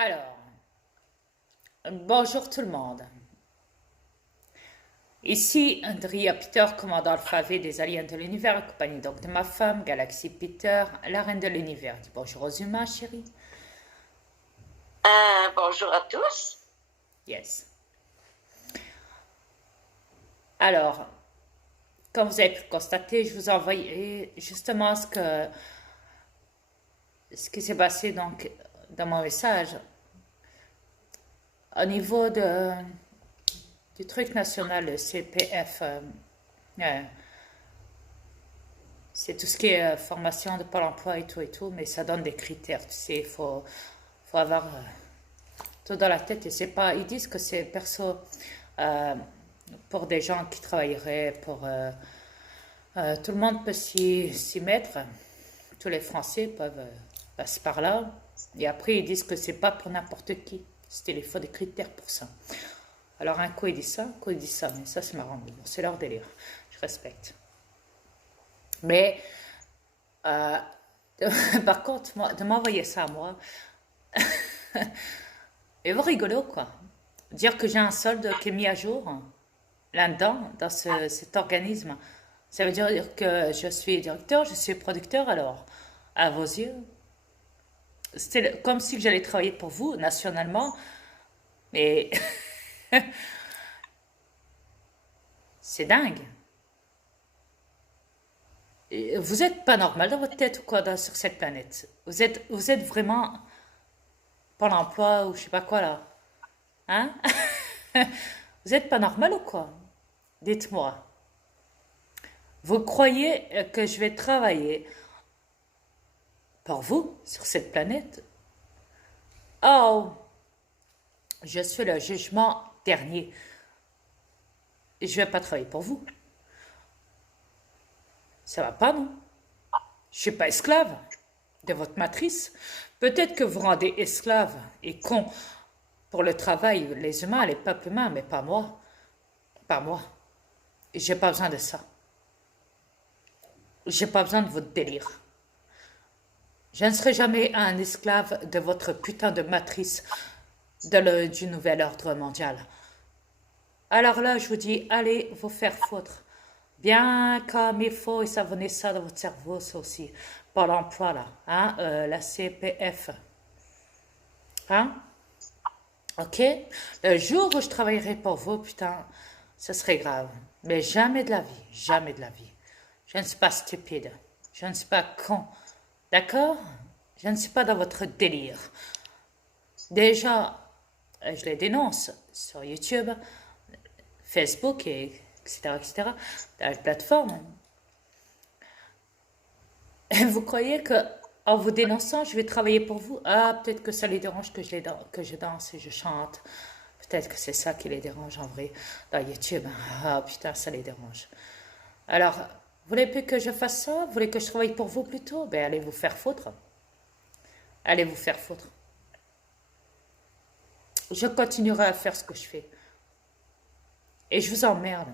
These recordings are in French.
Alors, bonjour tout le monde. Ici Andrea Peter, commandant alphabet des aliens de l'univers, accompagné donc de ma femme, Galaxy Peter, la reine de l'univers. Dis bonjour aux humains, chérie. Bonjour à tous. Yes. Alors, comme vous avez pu le constater, je vous ai envoyé justement ce qui s'est passé donc dans mon message au niveau du truc national, le CPF. Euh, c'est tout ce qui est formation de Pôle emploi et tout, mais ça donne des critères, tu sais, faut avoir tout dans la tête et c'est pas, ils disent que c'est perso euh, pour des gens qui travailleraient, tout le monde peut s'y mettre, tous les Français peuvent passer par là, et après ils disent que c'est pas pour n'importe qui, il faut des critères pour ça. Alors un coup il dit ça, un coup il dit ça, mais ça c'est marrant, mais bon, c'est leur délire, je respecte. Mais euh, par contre, de m'envoyer ça à moi, et vous rigolez ou quoi? Dire que j'ai un solde qui est mis à jour là-dedans, dans cet organisme, ça veut dire que je suis directeur, je suis producteur alors, à vos yeux. C'était comme si j'allais travailler pour vous, nationalement, mais c'est dingue. Et vous êtes pas normal dans votre tête ou quoi sur cette planète? Vous êtes vraiment pour l'emploi ou je sais pas quoi là? Hein? Vous êtes pas normal ou quoi? Dites-moi. Vous croyez que je vais travailler pour vous sur cette planète? Oh, je suis le jugement dernier. Je vais pas travailler pour vous. Ça va pas, non? Je suis pas esclave de votre matrice. Peut-être que vous rendez esclave et con pour le travail, les humains, les peuples humains, mais pas moi. Pas moi. J'ai pas besoin de ça. J'ai pas besoin de votre délire. Je ne serai jamais un esclave de votre putain de matrice du nouvel ordre mondial. Alors là, je vous dis, allez vous faire foutre. Bien comme il faut et savonner ça dans votre cerveau, ça aussi. Pas l'emploi, là. Hein, la CPF. Hein? Ok? Le jour où je travaillerai pour vous, putain, ce serait grave. Mais jamais de la vie. Jamais de la vie. Je ne suis pas stupide. Je ne suis pas con. D'accord? Je ne suis pas dans votre délire. Déjà, je les dénonce sur YouTube, Facebook, et etc., etc., dans la plateforme. Et vous croyez que en vous dénonçant, je vais travailler pour vous? Ah, peut-être que ça les dérange que je danse et je chante. Peut-être que c'est ça qui les dérange en vrai dans YouTube. Ah putain, ça les dérange. Alors, vous voulez plus que je fasse ça? Vous voulez que je travaille pour vous plutôt? Ben allez vous faire foutre. Allez vous faire foutre. Je continuerai à faire ce que je fais. Et je vous emmerde.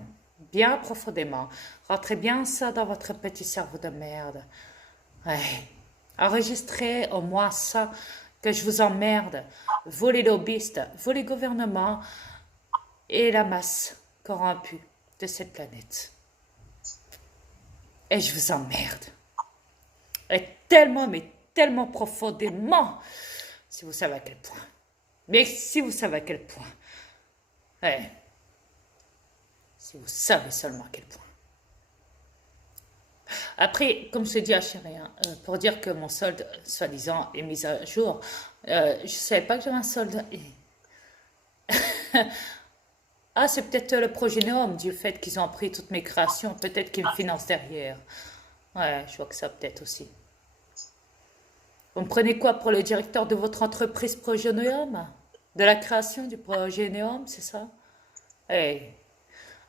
Bien profondément. Rentrez bien ça dans votre petit cerveau de merde. Ouais. Enregistrez au moins ça, que je vous emmerde. Vous les lobbyistes, vous les gouvernements et la masse corrompue de cette planète. Et je vous emmerde. Et tellement, mais tellement profondément, si vous savez à quel point. Mais si vous savez à quel point. Ouais. Si vous savez seulement à quel point. Après, comme je dis à chérie, hein, pour dire que mon solde, soi-disant, est mis à jour, je ne savais pas que j'avais un solde. Ah, c'est peut-être le projet Neom, du fait qu'ils ont pris toutes mes créations, peut-être qu'ils me financent derrière. Ouais, je vois que ça peut-être aussi. Vous me prenez quoi pour le directeur de votre entreprise Projet Neom? De la création du projet Neom, c'est ça? Hey,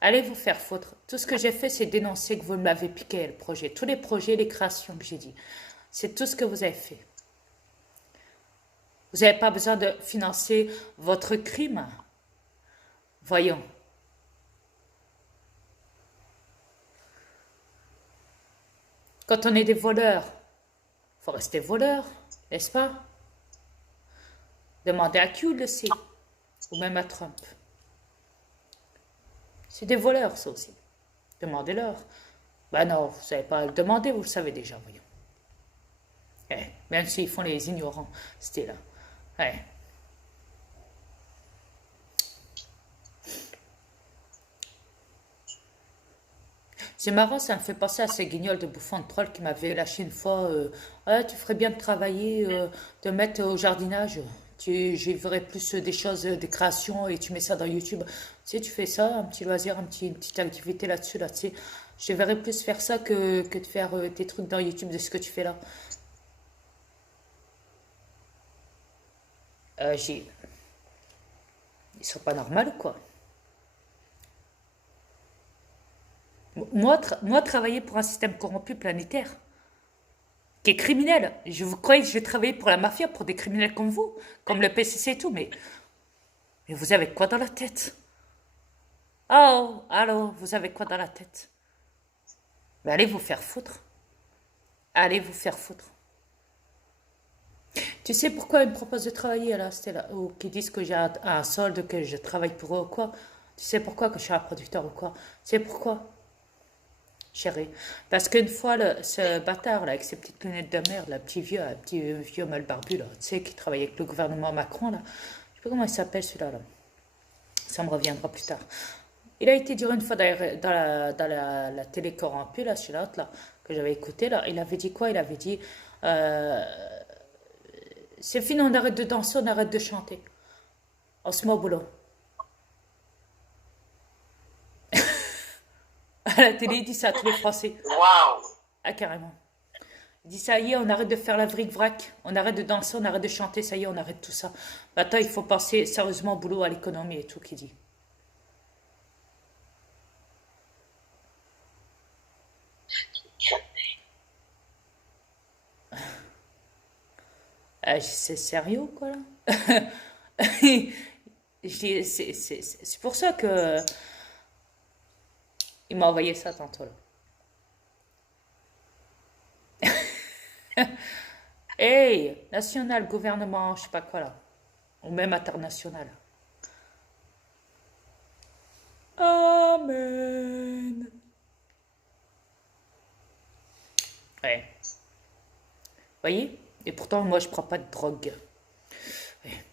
allez vous faire foutre. Tout ce que j'ai fait, c'est dénoncer que vous m'avez piqué le projet. Tous les projets, les créations que j'ai dit. C'est tout ce que vous avez fait. Vous n'avez pas besoin de financer votre crime. Voyons. Quand on est des voleurs, faut rester voleur, n'est-ce pas? Demandez à qui le sait, ou même à Trump. C'est des voleurs, ça aussi. Demandez-leur. Ben non, vous ne savez pas le demander, vous le savez déjà, voyons. Même s'ils font les ignorants, c'était là. Ouais. C'est marrant, ça me fait penser à ces guignols de bouffons de troll qui m'avaient lâché une fois. Ah, tu ferais bien de travailler, de mettre au jardinage. J'y verrais plus des choses, des créations et tu mets ça dans YouTube. Tu sais, tu fais ça, un petit loisir, une petite activité là-dessus, là, tu sais. Je verrais plus faire ça que de faire des trucs dans YouTube de ce que tu fais là. J'ai... Ils sont pas normaux, quoi. Moi, travailler pour un système corrompu planétaire, qui est criminel. Je vous croyez que je vais travailler pour la mafia, pour des criminels comme vous, comme le PCC et tout, mais vous avez quoi dans la tête? Oh, allô, vous avez quoi dans la tête? Mais allez vous faire foutre. Allez vous faire foutre. Tu sais pourquoi ils me proposent de travailler là, Stella? Ou qu'ils disent que j'ai un solde, que je travaille pour eux ou quoi? Tu sais pourquoi que je suis un producteur ou quoi? Tu sais pourquoi? Chérie. Parce qu'une fois, ce bâtard, là, avec ses petites lunettes de merde, là, un petit vieux mal barbu, là, tu sais, qui travaille avec le gouvernement Macron, là, je sais pas comment il s'appelle celui-là, là. Ça me reviendra plus tard. Il a été dire une fois dans la télé corrompue, là, chez l'autre, là, que j'avais écouté, là, il avait dit quoi? Il avait dit, euh, c'est fini, on arrête de danser, on arrête de chanter. On se met au boulot. À la télé, il dit ça à tous les Français. Wow! Ah, carrément. Il dit ça y est, on arrête de faire la vric-vrac, on arrête de danser, on arrête de chanter, ça y est, on arrête tout ça. Maintenant, il faut penser sérieusement au boulot, à l'économie et tout, qui dit. C'est sérieux, quoi, là? C'est pour ça que il m'a envoyé ça tantôt, là. Hey, national, gouvernement, je sais pas quoi, là. Ou même international. Amen. Ouais. Voyez? Et pourtant, moi, je prends pas de drogue. Ouais.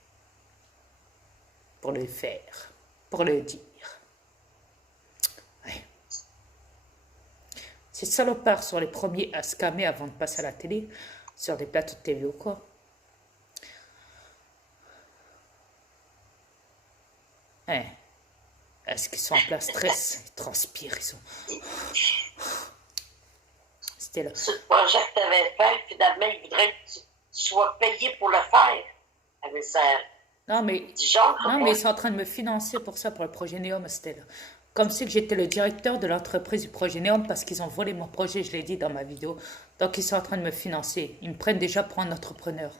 Pour le faire. Pour le dire. Ouais. Ces salopards sont les premiers à scammer avant de passer à la télé, sur des plateaux de TV ou quoi. Ouais. Est-ce qu'ils sont en plein stress? Ils transpirent, ils sont... C'était là. Ce projet que tu avais fait, finalement, il voudrait que tu sois payé pour le faire. Ah, mais ça, Non, mais, Dijon, non, mais moi. ils sont en train de me financer pour ça, pour le projet Neom, c'était là. Comme si que j'étais le directeur de l'entreprise du projet Neom parce qu'ils ont volé mon projet, je l'ai dit dans ma vidéo. Donc ils sont en train de me financer. Ils me prennent déjà pour un entrepreneur,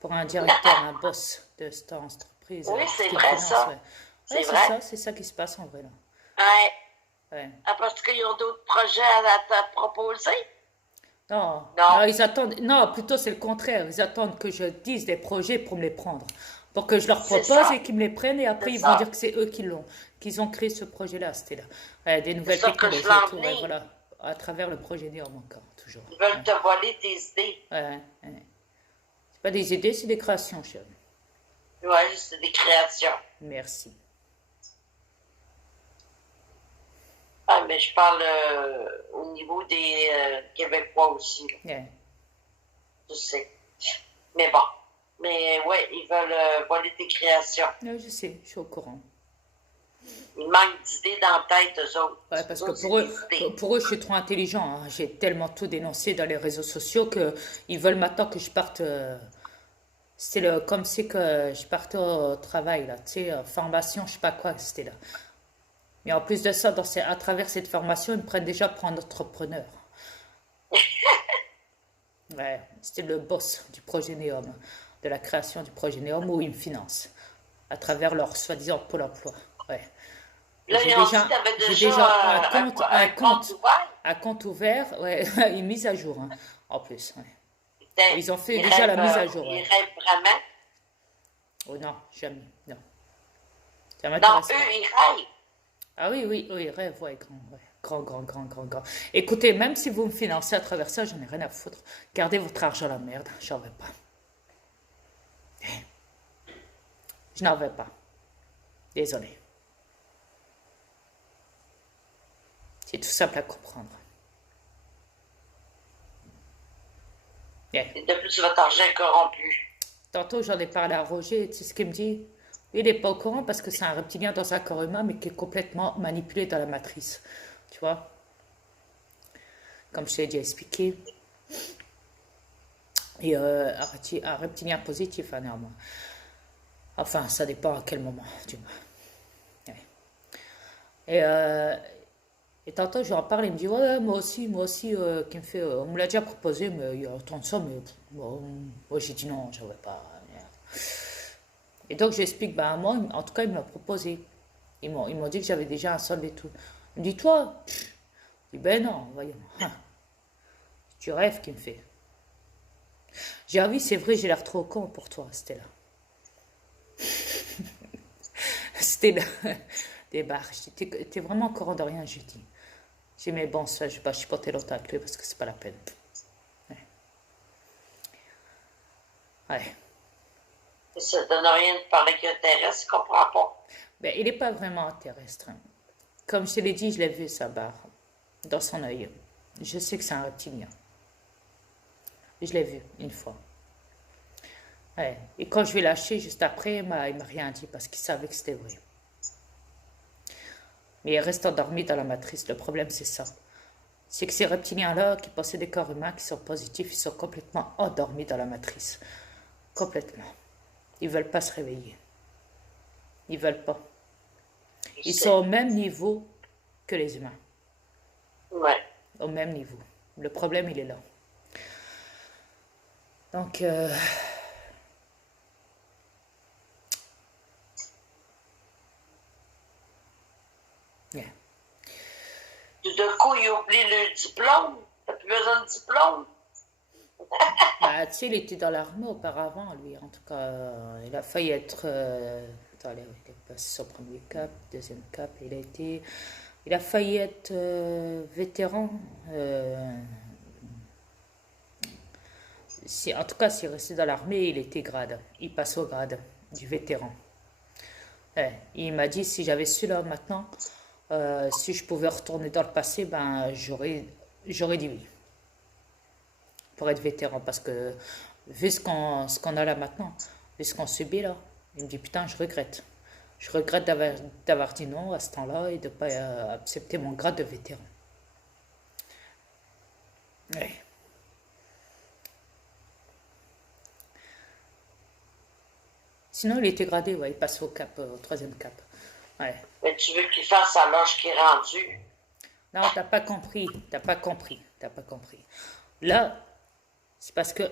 pour un directeur, un boss de cette entreprise. Oui, Ce c'est qui vrai, finance, ça. ouais. Ouais, C'est vrai. c'est ça qui se passe en vrai là. Ouais. Ouais. Ah, parce qu'ils ont d'autres projets à te proposer? Non, Non. non, ils attendent. Non, plutôt c'est le contraire. Ils attendent que je dise des projets pour me les prendre. Pour que je leur C'est propose et ça. qu'ils me les prennent et après C'est ils vont dire ça. que c'est eux qui l'ont, qu'ils ont créé ce projet-là, c'était là. Ouais, des C'est nouvelles ça que je technologies voulais et en tout, ouais, venir. voilà. À travers le projet Néom encore, toujours. Ils veulent Ouais, te voler tes idées. ouais. C'est pas des idées, c'est des créations, chérie. Oui, c'est des créations. Merci. Ah, mais je parle au niveau des Québécois aussi, là. Ouais. Je sais. Mais bon. Mais ouais, ils veulent voler tes créations. Ouais, je sais, je suis au courant. Ils manquent d'idées dans la tête, eux autres. Ouais, parce Eux que autres, c'est des idées. pour eux, je suis trop intelligent, hein. J'ai tellement tout dénoncé dans les réseaux sociaux que ils veulent maintenant que je parte. C'est comme si que je partais au travail, là, tu sais, formation, je sais pas quoi, c'était là. Mais en plus de ça, à travers cette formation, ils me prennent déjà pour un entrepreneur. Ouais, c'était le boss du projet Neom, de la création du projet Neom, où ils me financent, à travers leur soi-disant pôle emploi. Ouais. Et Là, ils ont dit que tu avais j'ai déjà déjà un compte ouvert. un compte ouvert, ouais, une mise à jour, hein, en plus. Ouais. Putain, Ils ont fait ils déjà la rêvent, mise à jour, ils ouais. rêvent vraiment. Oh non, jamais. Non. Ça Non, m'intéresse pas. eux, ils rêvent. Ah oui, oui, oui, rêve, ouais, grand, ouais. Grand, grand, grand, grand, grand. Écoutez, même si vous me financez à travers ça, j'en ai rien à foutre. Gardez votre argent à la merde, j'en veux pas. Je n'en veux pas. Désolé. C'est tout simple à comprendre. Yeah. Et de plus, votre argent est corrompu. Tantôt, j'en ai parlé à Roger, tu sais ce qu'il me dit? Il n'est pas au courant parce que c'est un reptilien dans un corps humain, mais qui est complètement manipulé dans la matrice. Tu vois? Comme je t'ai déjà expliqué. Et un reptilien positif, hein, néanmoins. Enfin, ça dépend à quel moment, du moins. Ouais. Et, euh, et tantôt, je lui en parle, il me dit, ouais, moi aussi, qui me fait, on me l'a déjà proposé, mais il y a autant de ça, mais bon, moi j'ai dit non, je ne veux pas. Merde. Et donc, j'explique, ben moi, en tout cas, il m'a proposé. Ils m'ont dit que j'avais déjà un solde et tout. Il me dit, toi? Je dis, ben non, voyons. Tu rêves, qu'il me fait. J'ai envie, c'est vrai, j'ai l'air trop con pour toi, Stella. Stella, des barres. Je dis, t'es vraiment au courant de rien, je dis. J'ai mais bon, ça, je vais pas chipoter longtemps avec lui parce que c'est pas la peine. Ouais. Ouais. Et ça ne donne rien de parler que terrestre, je comprends pas. Ben, il n'est pas vraiment terrestre, hein. Comme je te l'ai dit, je l'ai vu, sa barre, dans son œil. Je sais que c'est un reptilien. Je l'ai vu une fois. Ouais. Et quand je l'ai lâché juste après, il m'a rien dit parce qu'il savait que c'était vrai. Mais il reste endormi dans la matrice. Le problème, c'est ça. C'est que ces reptiliens-là, qui possèdent des corps humains, qui sont positifs, ils sont complètement endormis dans la matrice. Complètement. Ils veulent pas se réveiller. Ils veulent pas. Je Ils sont sais. au même niveau que les humains. Ouais. Au même niveau. Le problème, il est là. Donc, yeah. Tout d'un coup, ils oublient le diplôme. T'as plus besoin de diplôme. Bah, tu sais, il était dans l'armée auparavant, lui. En tout cas, il a failli être. Attends, il a passé son premier cap, deuxième cap. Il a failli être vétéran. En tout cas, s'il restait dans l'armée, il était grade. Il passe au grade du vétéran. Ouais, il m'a dit si j'avais su là maintenant, si je pouvais retourner dans le passé, ben j'aurais dit oui pour être vétéran parce que vu ce qu'on a là maintenant, vu ce qu'on subit là, il me dit putain je regrette. Je regrette d'avoir dit non à ce temps-là et de ne pas accepter mon grade de vétéran. Ouais. Sinon il était gradé, ouais, il passe au cap, au troisième cap. Ouais. Mais tu veux qu'il fasse à l'âge qui est rendu. Non, t'as pas compris, t'as pas compris, t'as pas compris. Là, c'est parce que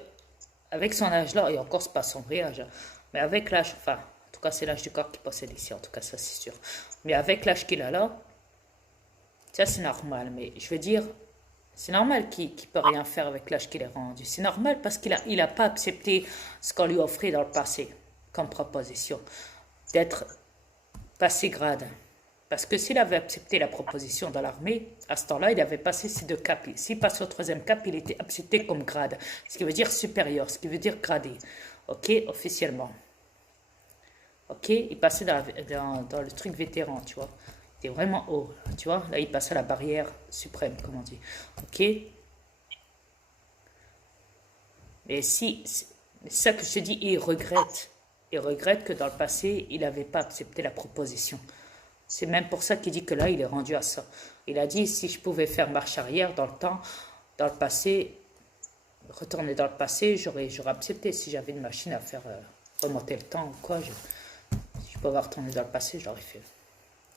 avec son âge là, et encore c'est pas son vrai âge, hein, mais avec l'âge, enfin, en tout cas c'est l'âge du corps qui possède ici, en tout cas ça c'est sûr. Mais avec l'âge qu'il a là, ça c'est normal, mais je veux dire, c'est normal qu'il peut rien faire avec l'âge qu'il est rendu. C'est normal parce qu'il a pas accepté ce qu'on lui offrait dans le passé comme proposition, d'être passé grade. Parce que s'il avait accepté la proposition dans l'armée, à ce temps-là, il avait passé ces deux caps. S'il passait au troisième cap, il était accepté comme grade, ce qui veut dire supérieur, ce qui veut dire gradé. Ok, officiellement. Ok, il passait dans le truc vétéran, tu vois. Il était vraiment haut, tu vois. Là, il passait à la barrière suprême, comme on dit. Ok. Mais si, c'est ça que je te dis, il regrette. Il regrette que dans le passé, il n'avait pas accepté la proposition. C'est même pour ça qu'il dit que là, il est rendu à ça. Il a dit, si je pouvais faire marche arrière dans le temps, dans le passé, retourner dans le passé, j'aurais accepté. Si j'avais une machine à faire remonter le temps ou quoi, si je pouvais retourner dans le passé, j'aurais fait.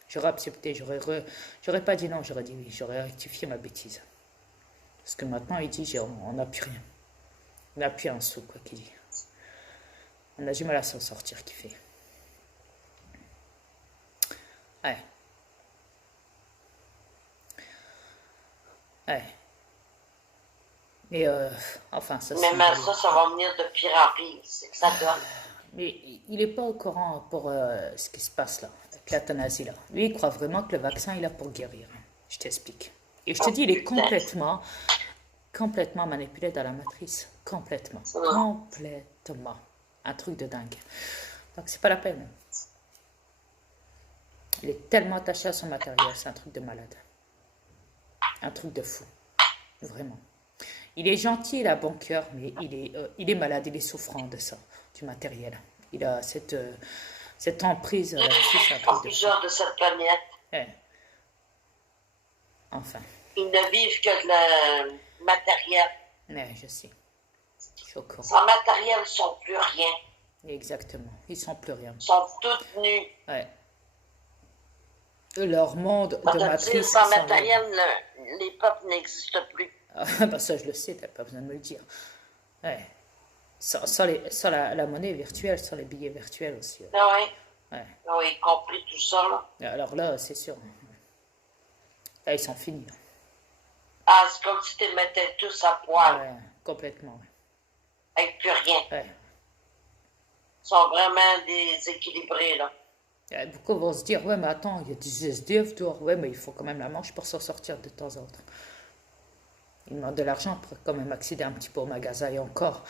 J'aurais accepté, j'aurais pas dit non, j'aurais dit oui, j'aurais rectifié ma bêtise. Parce que maintenant, il dit, on n'a plus rien. On n'a plus un sou, quoi qu'il dit. On a du mal à s'en sortir, qu'il fait. Ouais. Ouais. Mais enfin, ça c'est Mais un même délire. ça va venir de pire en pire. C'est que ça donne. Mais il n'est pas au courant pour ce qui se passe là, avec l'euthanasie là. Lui, il croit vraiment que le vaccin, il est là pour guérir. Je t'explique. Et je te Oh dis, il est putain. complètement manipulé dans la matrice. Complètement. Hum. Complètement. Un truc de dingue. Donc, c'est pas la peine. Il est tellement attaché à son matériel, c'est un truc de malade. Un truc de fou. Vraiment. Il est gentil, il a bon cœur, mais il est malade, il est souffrant de ça, du matériel. Il a cette emprise là-dessus, c'est un truc de fou. Plusieurs de cette planète, Eh, enfin, ils ne vivent que de le matériel. je sais, je suis au courant. Sans matériel, ils sont plus rien. Exactement, ils sont plus rien. Ils sont toutes nus. Ouais. Leur monde Quand de on dit matrice sans s'en va. matériel, les peuples n'existent plus. Ah, bah ça, je le sais, t'as pas besoin de me le dire. Ouais. Sans la monnaie virtuelle, sans les billets virtuels aussi. Ouais. Ah oui, Ouais. ah oui, y compris tout ça, là. Alors là, c'est sûr. Là, ils sont finis. Là. Ah, c'est comme si tu les mettais tous à poil, Ouais, complètement. avec plus rien. Ouais. Ils sont vraiment déséquilibrés, là. Beaucoup vont se dire, ouais, mais attends, il y a des SDF dehors. Ouais, mais il faut quand même la manche pour s'en sortir de temps en temps. Ils demandent de l'argent pour quand même accéder un petit peu au magasin. Et encore,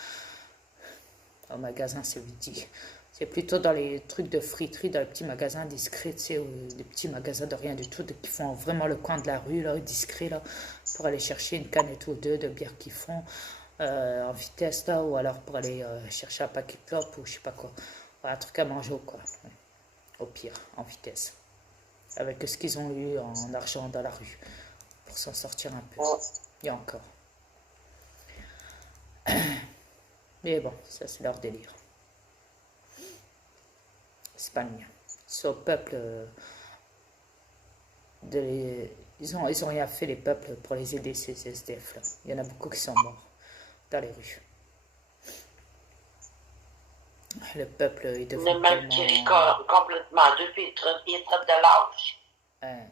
au magasin, c'est vite. C'est plutôt dans les trucs de friterie, dans les petits magasins discrets, tu sais, ou des petits magasins de rien du tout, qui font vraiment le coin de la rue, là, discret, là, pour aller chercher une canette ou deux de bière qu'ils font en vitesse, là, ou alors pour aller chercher un paquet de clopes ou je sais pas quoi. Voilà, un truc à manger ou quoi. Ouais. Au pire, en vitesse. Avec ce qu'ils ont eu en argent dans la rue, pour s'en sortir un peu. Et encore. Mais bon, ça c'est leur délire. C'est pas le mien. C'est au peuple ils ont rien fait, les peuples, pour les aider, ces SDF là. Il y en a beaucoup qui sont morts dans les rues. Le peuple est devenu Le même qui tellement... complètement. Depuis, ils traitent de lâche.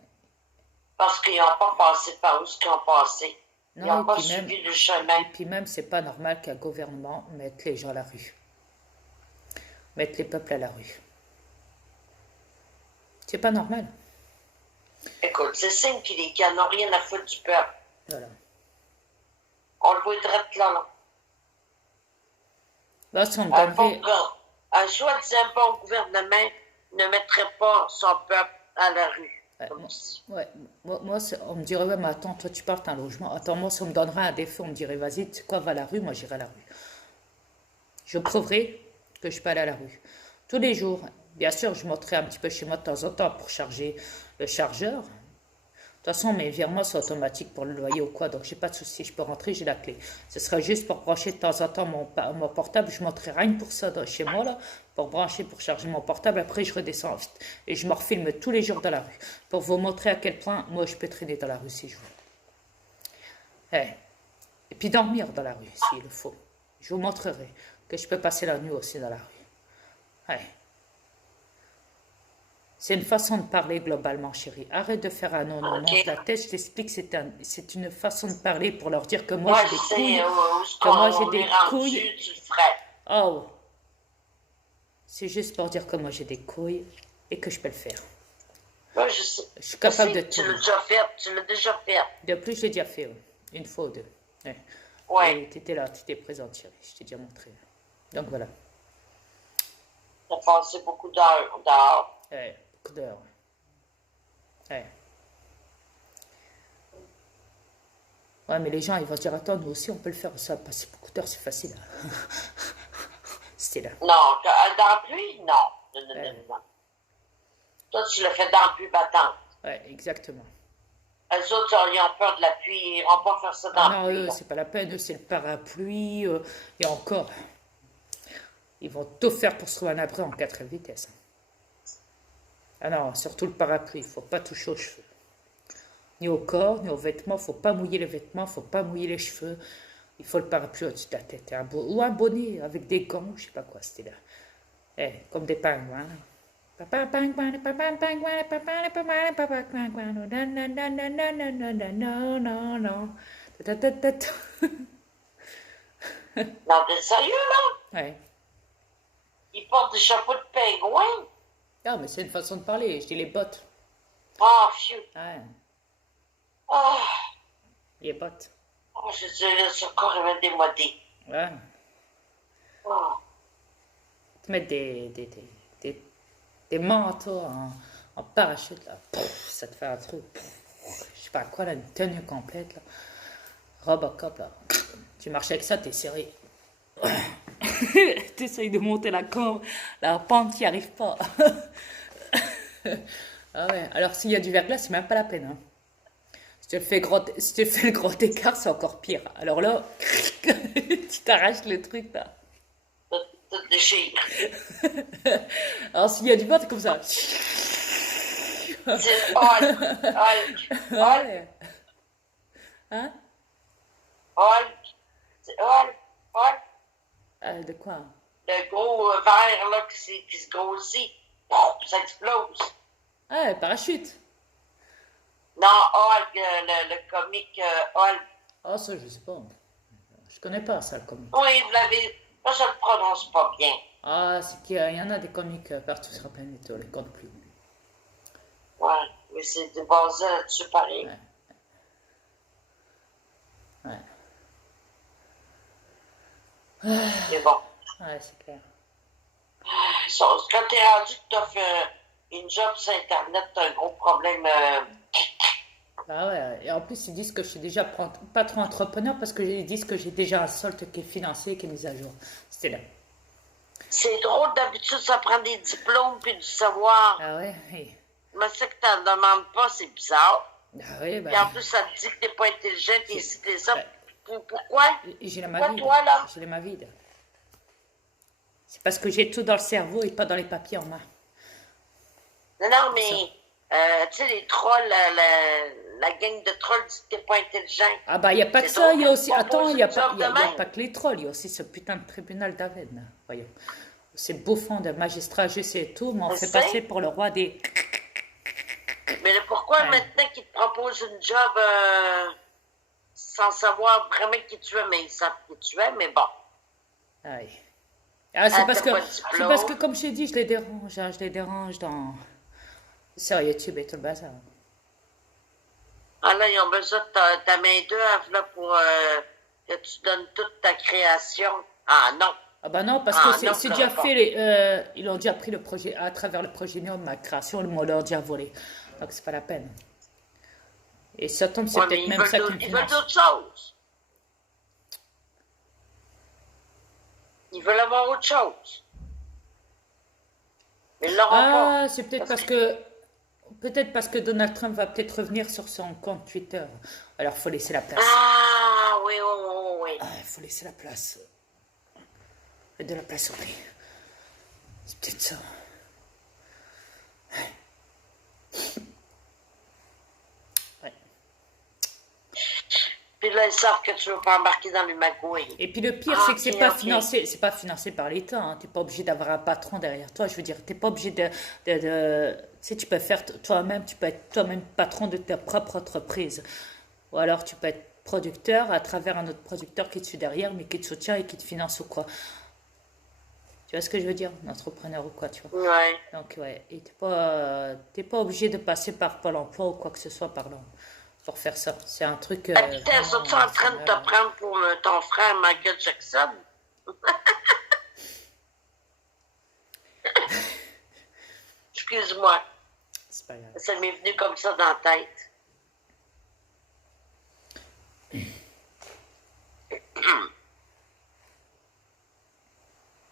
Parce qu'ils n'ont pas passé par où ce qu'ils ont passé. Ils Non, n'ont pas suivi le chemin. et puis même, c'est pas normal qu'un gouvernement mette les gens à la rue. Mette les peuples à la rue. C'est pas normal. Écoute, c'est signe qu'ils n'ont rien à foutre du peuple. Voilà. On le voit direct là, là. Là, si on me donnerait... Un soi-disant bon gouvernement ne mettrait pas son peuple à la rue. Ouais, moi on me dirait, ouais, mais attends, toi tu parles d'un logement. Attends, moi, si on me donnerait un défi, on me dirait, vas-y, tu sais quoi, va à la rue, moi j'irai à la rue. Je prouverai que je peux aller à la rue. Tous les jours. Bien sûr, je monterai un petit peu chez moi de temps en temps pour charger le chargeur. De toute façon, mes virements sont automatiques pour le loyer ou quoi, donc j'ai pas de souci, je peux rentrer, j'ai la clé. Ce sera juste pour brancher de temps en temps mon portable, je monterai rien pour ça chez moi, là, pour brancher, pour charger mon portable, après je redescends vite. Et je me refilme tous les jours dans la rue, pour vous montrer à quel point moi je peux traîner dans la rue si je veux. Et puis dormir dans la rue, s'il le faut. Je vous montrerai que je peux passer la nuit aussi dans la rue. C'est une façon de parler globalement, chérie. Arrête de faire un non de la tête. Je t'explique, c'est une façon de parler pour leur dire que moi j'ai des couilles. Que moi j'ai des couilles. Oh. C'est juste pour dire que moi j'ai des couilles et que je peux le faire. Moi, je sais. Je suis capable de tout. Tu l'as déjà fait. De plus, je l'ai déjà fait, une fois ou deux. Ouais. Tu étais là, tu étais présente, chérie. Je t'ai déjà montré. Donc voilà. Tu as passé beaucoup d'heures dehors. Beaucoup d'heures. Ouais, mais les gens, ils vont dire, attends, nous aussi, on peut le faire. Ça, passer beaucoup d'heures, c'est facile. C'était là. Non, dans la pluie, non. Non. Toi, tu le fais dans la pluie battante. Ouais, exactement. Les autres, ils ont peur de la pluie, ils ne vont pas faire ça dans la pluie. Non, eux, c'est pas la peine, eux, c'est le parapluie, et encore. Ils vont tout faire pour se trouver un abri en 4 vitesses. Ah non, surtout le parapluie, il ne faut pas toucher aux cheveux. Ni au corps, ni aux vêtements, il ne faut pas mouiller les vêtements, il ne faut pas mouiller les cheveux. Il faut le parapluie au-dessus de la tête. Ou un bonnet avec des gants, je ne sais pas quoi, c'était là. Comme des pingouins. Papa pingouin, papa pingouin, papa pingouin, papa pingouin, non, non, non. Non, t'es sérieux, là? Ouais. Ils portes des chapeaux de pingouin? Ah, mais c'est une façon de parler. Je dis les bottes. Ah, phew. Ouais, Ah, les bottes. oh, je dirais le secours est démodé. Ouais. Oh. Te mettre des manteaux en parachute, là. Pouf, ça te fait un truc. Pouf, je sais pas quoi, là, une tenue complète, là. Robocop, là. Tu marches avec ça, t'es serré. T'essayes de monter la pente, t'y arrives pas. Ah ouais, alors s'il y a du verglas, c'est même pas la peine, hein. Si tu fais le gros écart, c'est encore pire. Alors là, tu t'arraches le truc, là. Ça te déchire. Alors s'il y a du vent, c'est comme ça. C'est Hulk. Hulk. Hulk. Ouais. Hein? Hulk. C'est Hulk. Hulk. De quoi? Le gros verre là, qui se grossit. Pouf, ça explose. Ah, le parachute. Non, Hulk, le comique Hulk. Ah, ça, je sais pas. Je connais pas ça, le comique. Oui, vous l'avez. Moi, je le prononce pas bien. Ah, c'est qu'il y en a des comiques partout sur la planète, on les compte plus. Ouais, mais c'est basé là-dessus pareil. Ouais. Ouais. Mais bon. Ouais, c'est clair. Quand t'es rendu que t'as fait une job sur Internet, t'as un gros problème. Ah ouais, et en plus, ils disent que je suis déjà pas trop entrepreneur parce qu'ils disent que j'ai déjà un solde qui est financé, qui est mis à jour. C'était là. C'est drôle, d'habitude, ça prend des diplômes puis du savoir. Ah ouais, oui. Mais ça que t'en demandes pas, c'est bizarre. Ah oui, Puis en plus, ça te dit que t'es pas intelligent, t'es ci, t'es ça. Pourquoi? J'ai la main Pourquoi vide. toi, là? J'ai la main vide. C'est parce que j'ai tout dans le cerveau et pas dans les papiers en main. Non, mais, tu sais, les trolls, la gang de trolls dit que t'es pas intelligent. Ah bah, il n'y a pas que C'est ça, il y a drôle, aussi... on Attends, pose il n'y a, une job de y a même. pas que les trolls, il y a aussi ce putain de tribunal d'Aven, là. Voyons. C'est bouffon de magistrat, je sais tout, mais on Je fait sais. passer pour le roi des... Mais là, pourquoi Ouais. maintenant qu'ils te proposent une job sans savoir vraiment qui tu es, mais ils savent qui tu es, mais bon. Aïe. Ah, c'est Ah, parce t'as que, pas de c'est diplôme. parce que, comme je t'ai dit, je les dérange, hein, je les dérange sur YouTube et tout le bazar. Ah là, ils ont besoin de ta main-d'œuvre là, pour que tu donnes toute ta création. Ah non. Ah bah non, parce que Ah non, c'est je déjà l'aurais pas. fait, ils ont déjà pris le projet, à travers le projet Néo, ma création, ils m'ont déjà volé. Donc c'est pas la peine. Et ça tombe, c'est Ouais, mais peut-être même ça qui me ils veulent finance. d'autres choses. Ils veulent avoir autre chose. Mais ils l'auront pas. Ah, c'est peut-être parce que Donald Trump va peut-être revenir sur son compte Twitter. Alors faut laisser la place. Ah oui, oui, oui, oui. Ah, il faut laisser la place. Et de la place au prix. C'est peut-être ça. Ouais. Puis là, ils savent que tu veux pas embarquer dans les magouilles. Et puis le pire, Ah, c'est que ok, ok. c'est pas financé par l'État. Hein. T'es pas obligé d'avoir un patron derrière toi. Je veux dire, t'es pas obligé tu sais, tu peux faire toi-même, tu peux être toi-même patron de ta propre entreprise. Ou alors tu peux être producteur à travers un autre producteur qui te suit derrière, mais qui te soutient et qui te finance ou quoi. Tu vois ce que je veux dire? Un entrepreneur ou quoi, tu vois. Ouais. Donc ouais, et t'es pas obligé de passer par Pôle emploi ou quoi que ce soit pour faire ça. C'est un truc Ah, putain, vraiment sont-ils en train de te national. prendre pour ton frère Michael Jackson? Excuse-moi, C'est pas grave. ça m'est venu comme ça dans la tête.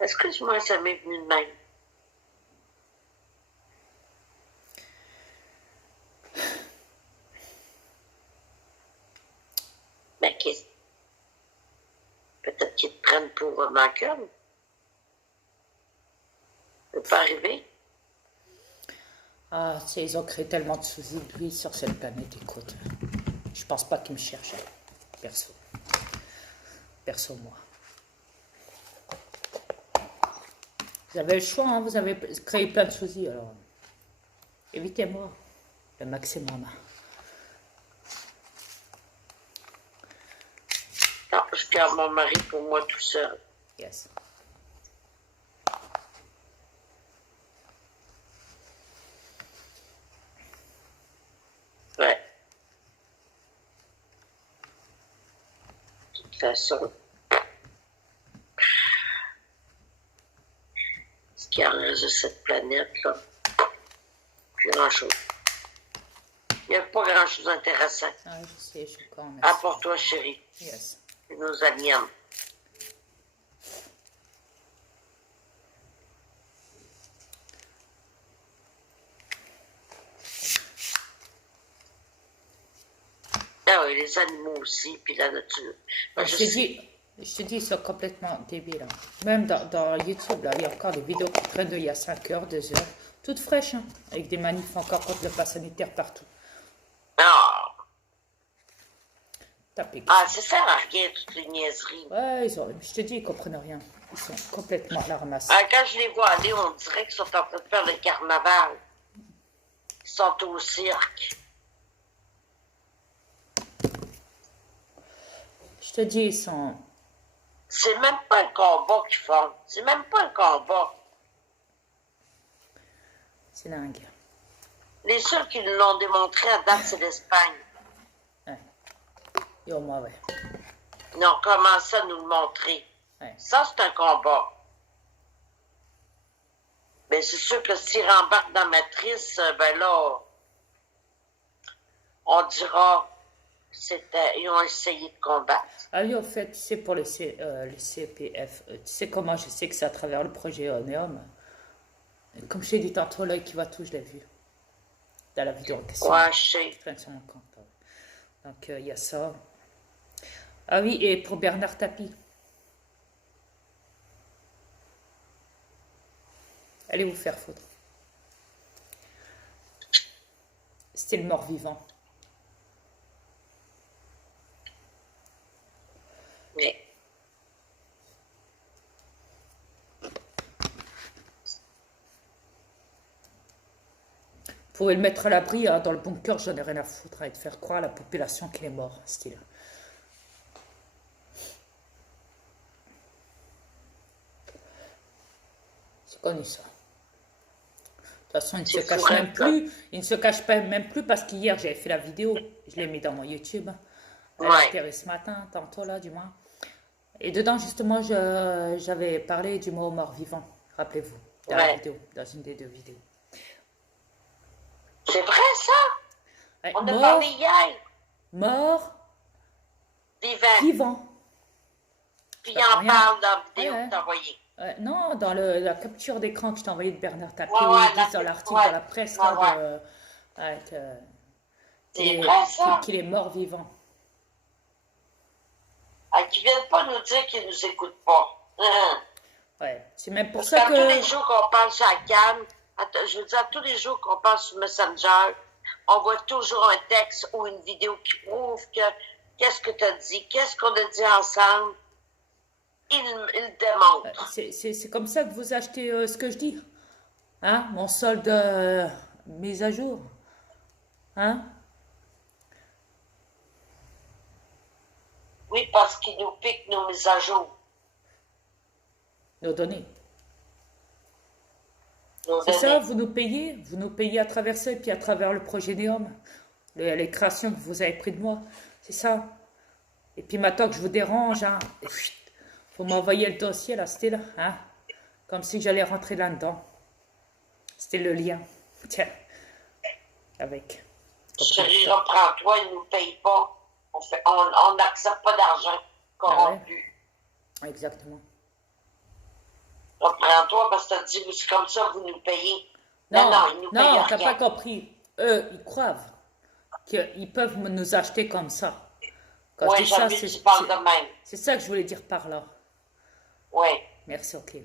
Excuse-moi, ça m'est venu de même. Mais qu'est-ce... Peut-être qu'ils te prennent pour Michael. Ça peut pas arriver. Ah, tu sais, ils ont créé tellement de soucis de lui sur cette planète, écoute. Je pense pas qu'ils me cherchent, hein. Perso. Perso, moi. Vous avez le choix, hein, vous avez créé plein de soucis, alors évitez-moi le maximum. Non, je garde mon mari pour moi tout seul. Yes. c'était ça. Ce qui en reste de cette planète-là. Plus grand-chose. Il n'y a pas grand-chose d'intéressant. Ah, je sais, je suis con. À pour toi, chérie. Yes. Et nos aliens. Ah oui, les animaux aussi, puis la nature. Moi, Je te dis, ils sont complètement débiles. Hein. Même dans YouTube, là, il y a encore des vidéos qui traînent d'il y a 5 heures, 2 heures, toutes fraîches, hein, avec des manifs encore contre le pass sanitaire partout. Ah, Tapez. ça sert à rien, toutes les niaiseries. Ouais, je te dis, ils comprennent rien. Ils sont complètement à la ramasse. Quand je les vois aller, on dirait qu'ils sont en train de faire le carnaval. Ils sont au cirque. Je te dis, ils sont... C'est même pas un combat qu'ils font. C'est même pas un combat. C'est dingue. Les seuls qui nous l'ont démontré à date, c'est l'Espagne. Ouais. Et au moins, ouais. Ils ont commencé à nous le montrer. Ouais. Ça, c'est un combat. Mais c'est sûr que s'ils rembarquent dans la matrice, ben là, on dira ils ont essayé de combattre. Ah oui, en fait, c'est pour les CPF. Tu sais comment je sais que c'est à travers le projet Oneum. Comme je t'ai dit tantôt, là, qui va tout, je l'ai vu. Dans la vidéo en question. Ouais, je sais. Je traîne sur mon compte. Donc, il y a ça. Ah oui, et pour Bernard Tapie. Allez vous faire foutre. C'était le mort-vivant. Mais... Vous pouvez le mettre à l'abri hein, dans le bunker, j'en ai rien à foutre, et de faire croire à la population qu'il est mort, style. C'est connu ça. De toute façon, il ne se cache même plus. Il ne se cache pas même plus parce qu'hier j'avais fait la vidéo, je l'ai mis dans mon YouTube. Elle a atterri ce matin, tantôt là, du moins. Et dedans, justement, j'avais parlé du mot mort-vivant. Rappelez-vous, dans la vidéo, dans une des 2 vidéos. C'est vrai, ça? Ouais, on a parlé hier. Mort. Vivant. Vivant. Puis il en parle dans la vidéo que t'as envoyée. Non, dans la capture d'écran que je t'ai envoyée de Bernard Tapie, dans l'article de la presse, c'est vrai, ça? Qu'il est mort-vivant. Qu'ils ne viennent pas nous dire qu'ils ne nous écoutent pas. Ouais, c'est même pour Parce ça que... tous les jours qu'on parle sur la cam, je veux dire, tous les jours qu'on parle sur Messenger, on voit toujours un texte ou une vidéo qui prouve que qu'est-ce que tu as dit, qu'est-ce qu'on a dit ensemble. Il démontre. C'est comme ça que vous achetez ce que je dis. Hein? Mon solde mise à jour. Hein? Oui, parce qu'ils nous piquent nos mises à jour. Nos données. C'est ça, vous nous payez à travers ça et puis à travers le projet Neom, les créations que vous avez pris de moi, c'est ça. Et puis maintenant que je vous dérange, hein, vous m'envoyez le dossier là, c'était là, hein, comme si j'allais rentrer là-dedans. C'était le lien, tiens, avec. Chérie, reprends-toi, ils ne nous payent pas. On n'accepte pas d'argent corrompu. Ah ouais. Exactement. Reprends-toi parce que tu as dit, c'est comme ça, vous nous payez. Non, ils nous payent rien. Non, t'as pas compris. Eux, ils croient qu'ils peuvent nous acheter comme ça. Oui, j'ai vu que tu parles de même. C'est ça que je voulais dire par là. Oui. Merci, ok.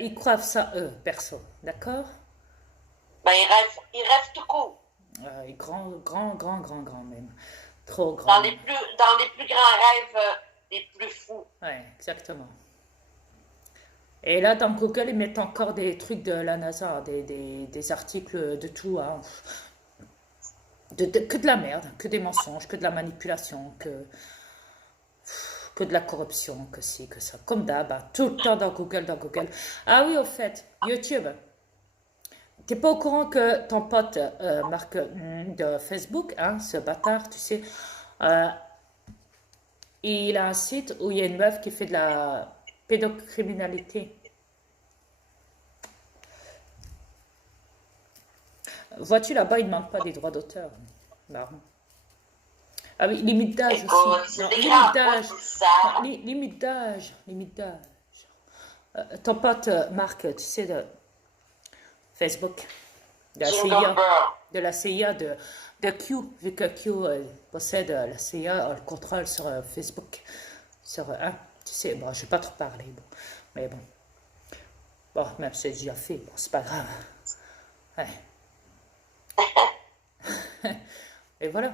Ils croient ça, eux, perso. D'accord? Ben, ils rêvent tout court. Grand même. Trop grand. Dans les plus grands rêves, les plus fous. Oui, exactement. Et là, dans Google, ils mettent encore des trucs de la NASA, des articles de tout, hein. Que de la merde, que des mensonges, que de la manipulation, que de la corruption, que ci, que ça. Comme d'hab, hein, tout le temps dans Google. Ah oui, au fait, YouTube. T'es pas au courant que ton pote, Marc de Facebook, hein, ce bâtard, tu sais, Et il a un site où il y a une meuf qui fait de la pédocriminalité. Vois-tu, là-bas, il ne manque pas des droits d'auteur. Marrant. Ah oui, limite d'âge aussi. Écoute, c'est Non, des limite grands points d'âge. qui Non, savent. limite d'âge. Limite d'âge. Ton pote Marc, tu sais, de Facebook, de la Jingle CIA, Bell. de Q, vu que Q possède la CIA, a le contrôle sur Facebook. Sur, hein, tu sais, bon, je vais pas trop parler, bon. Mais bon. Bon, même si c'est déjà fait, bon, c'est pas grave. Ouais. Et voilà.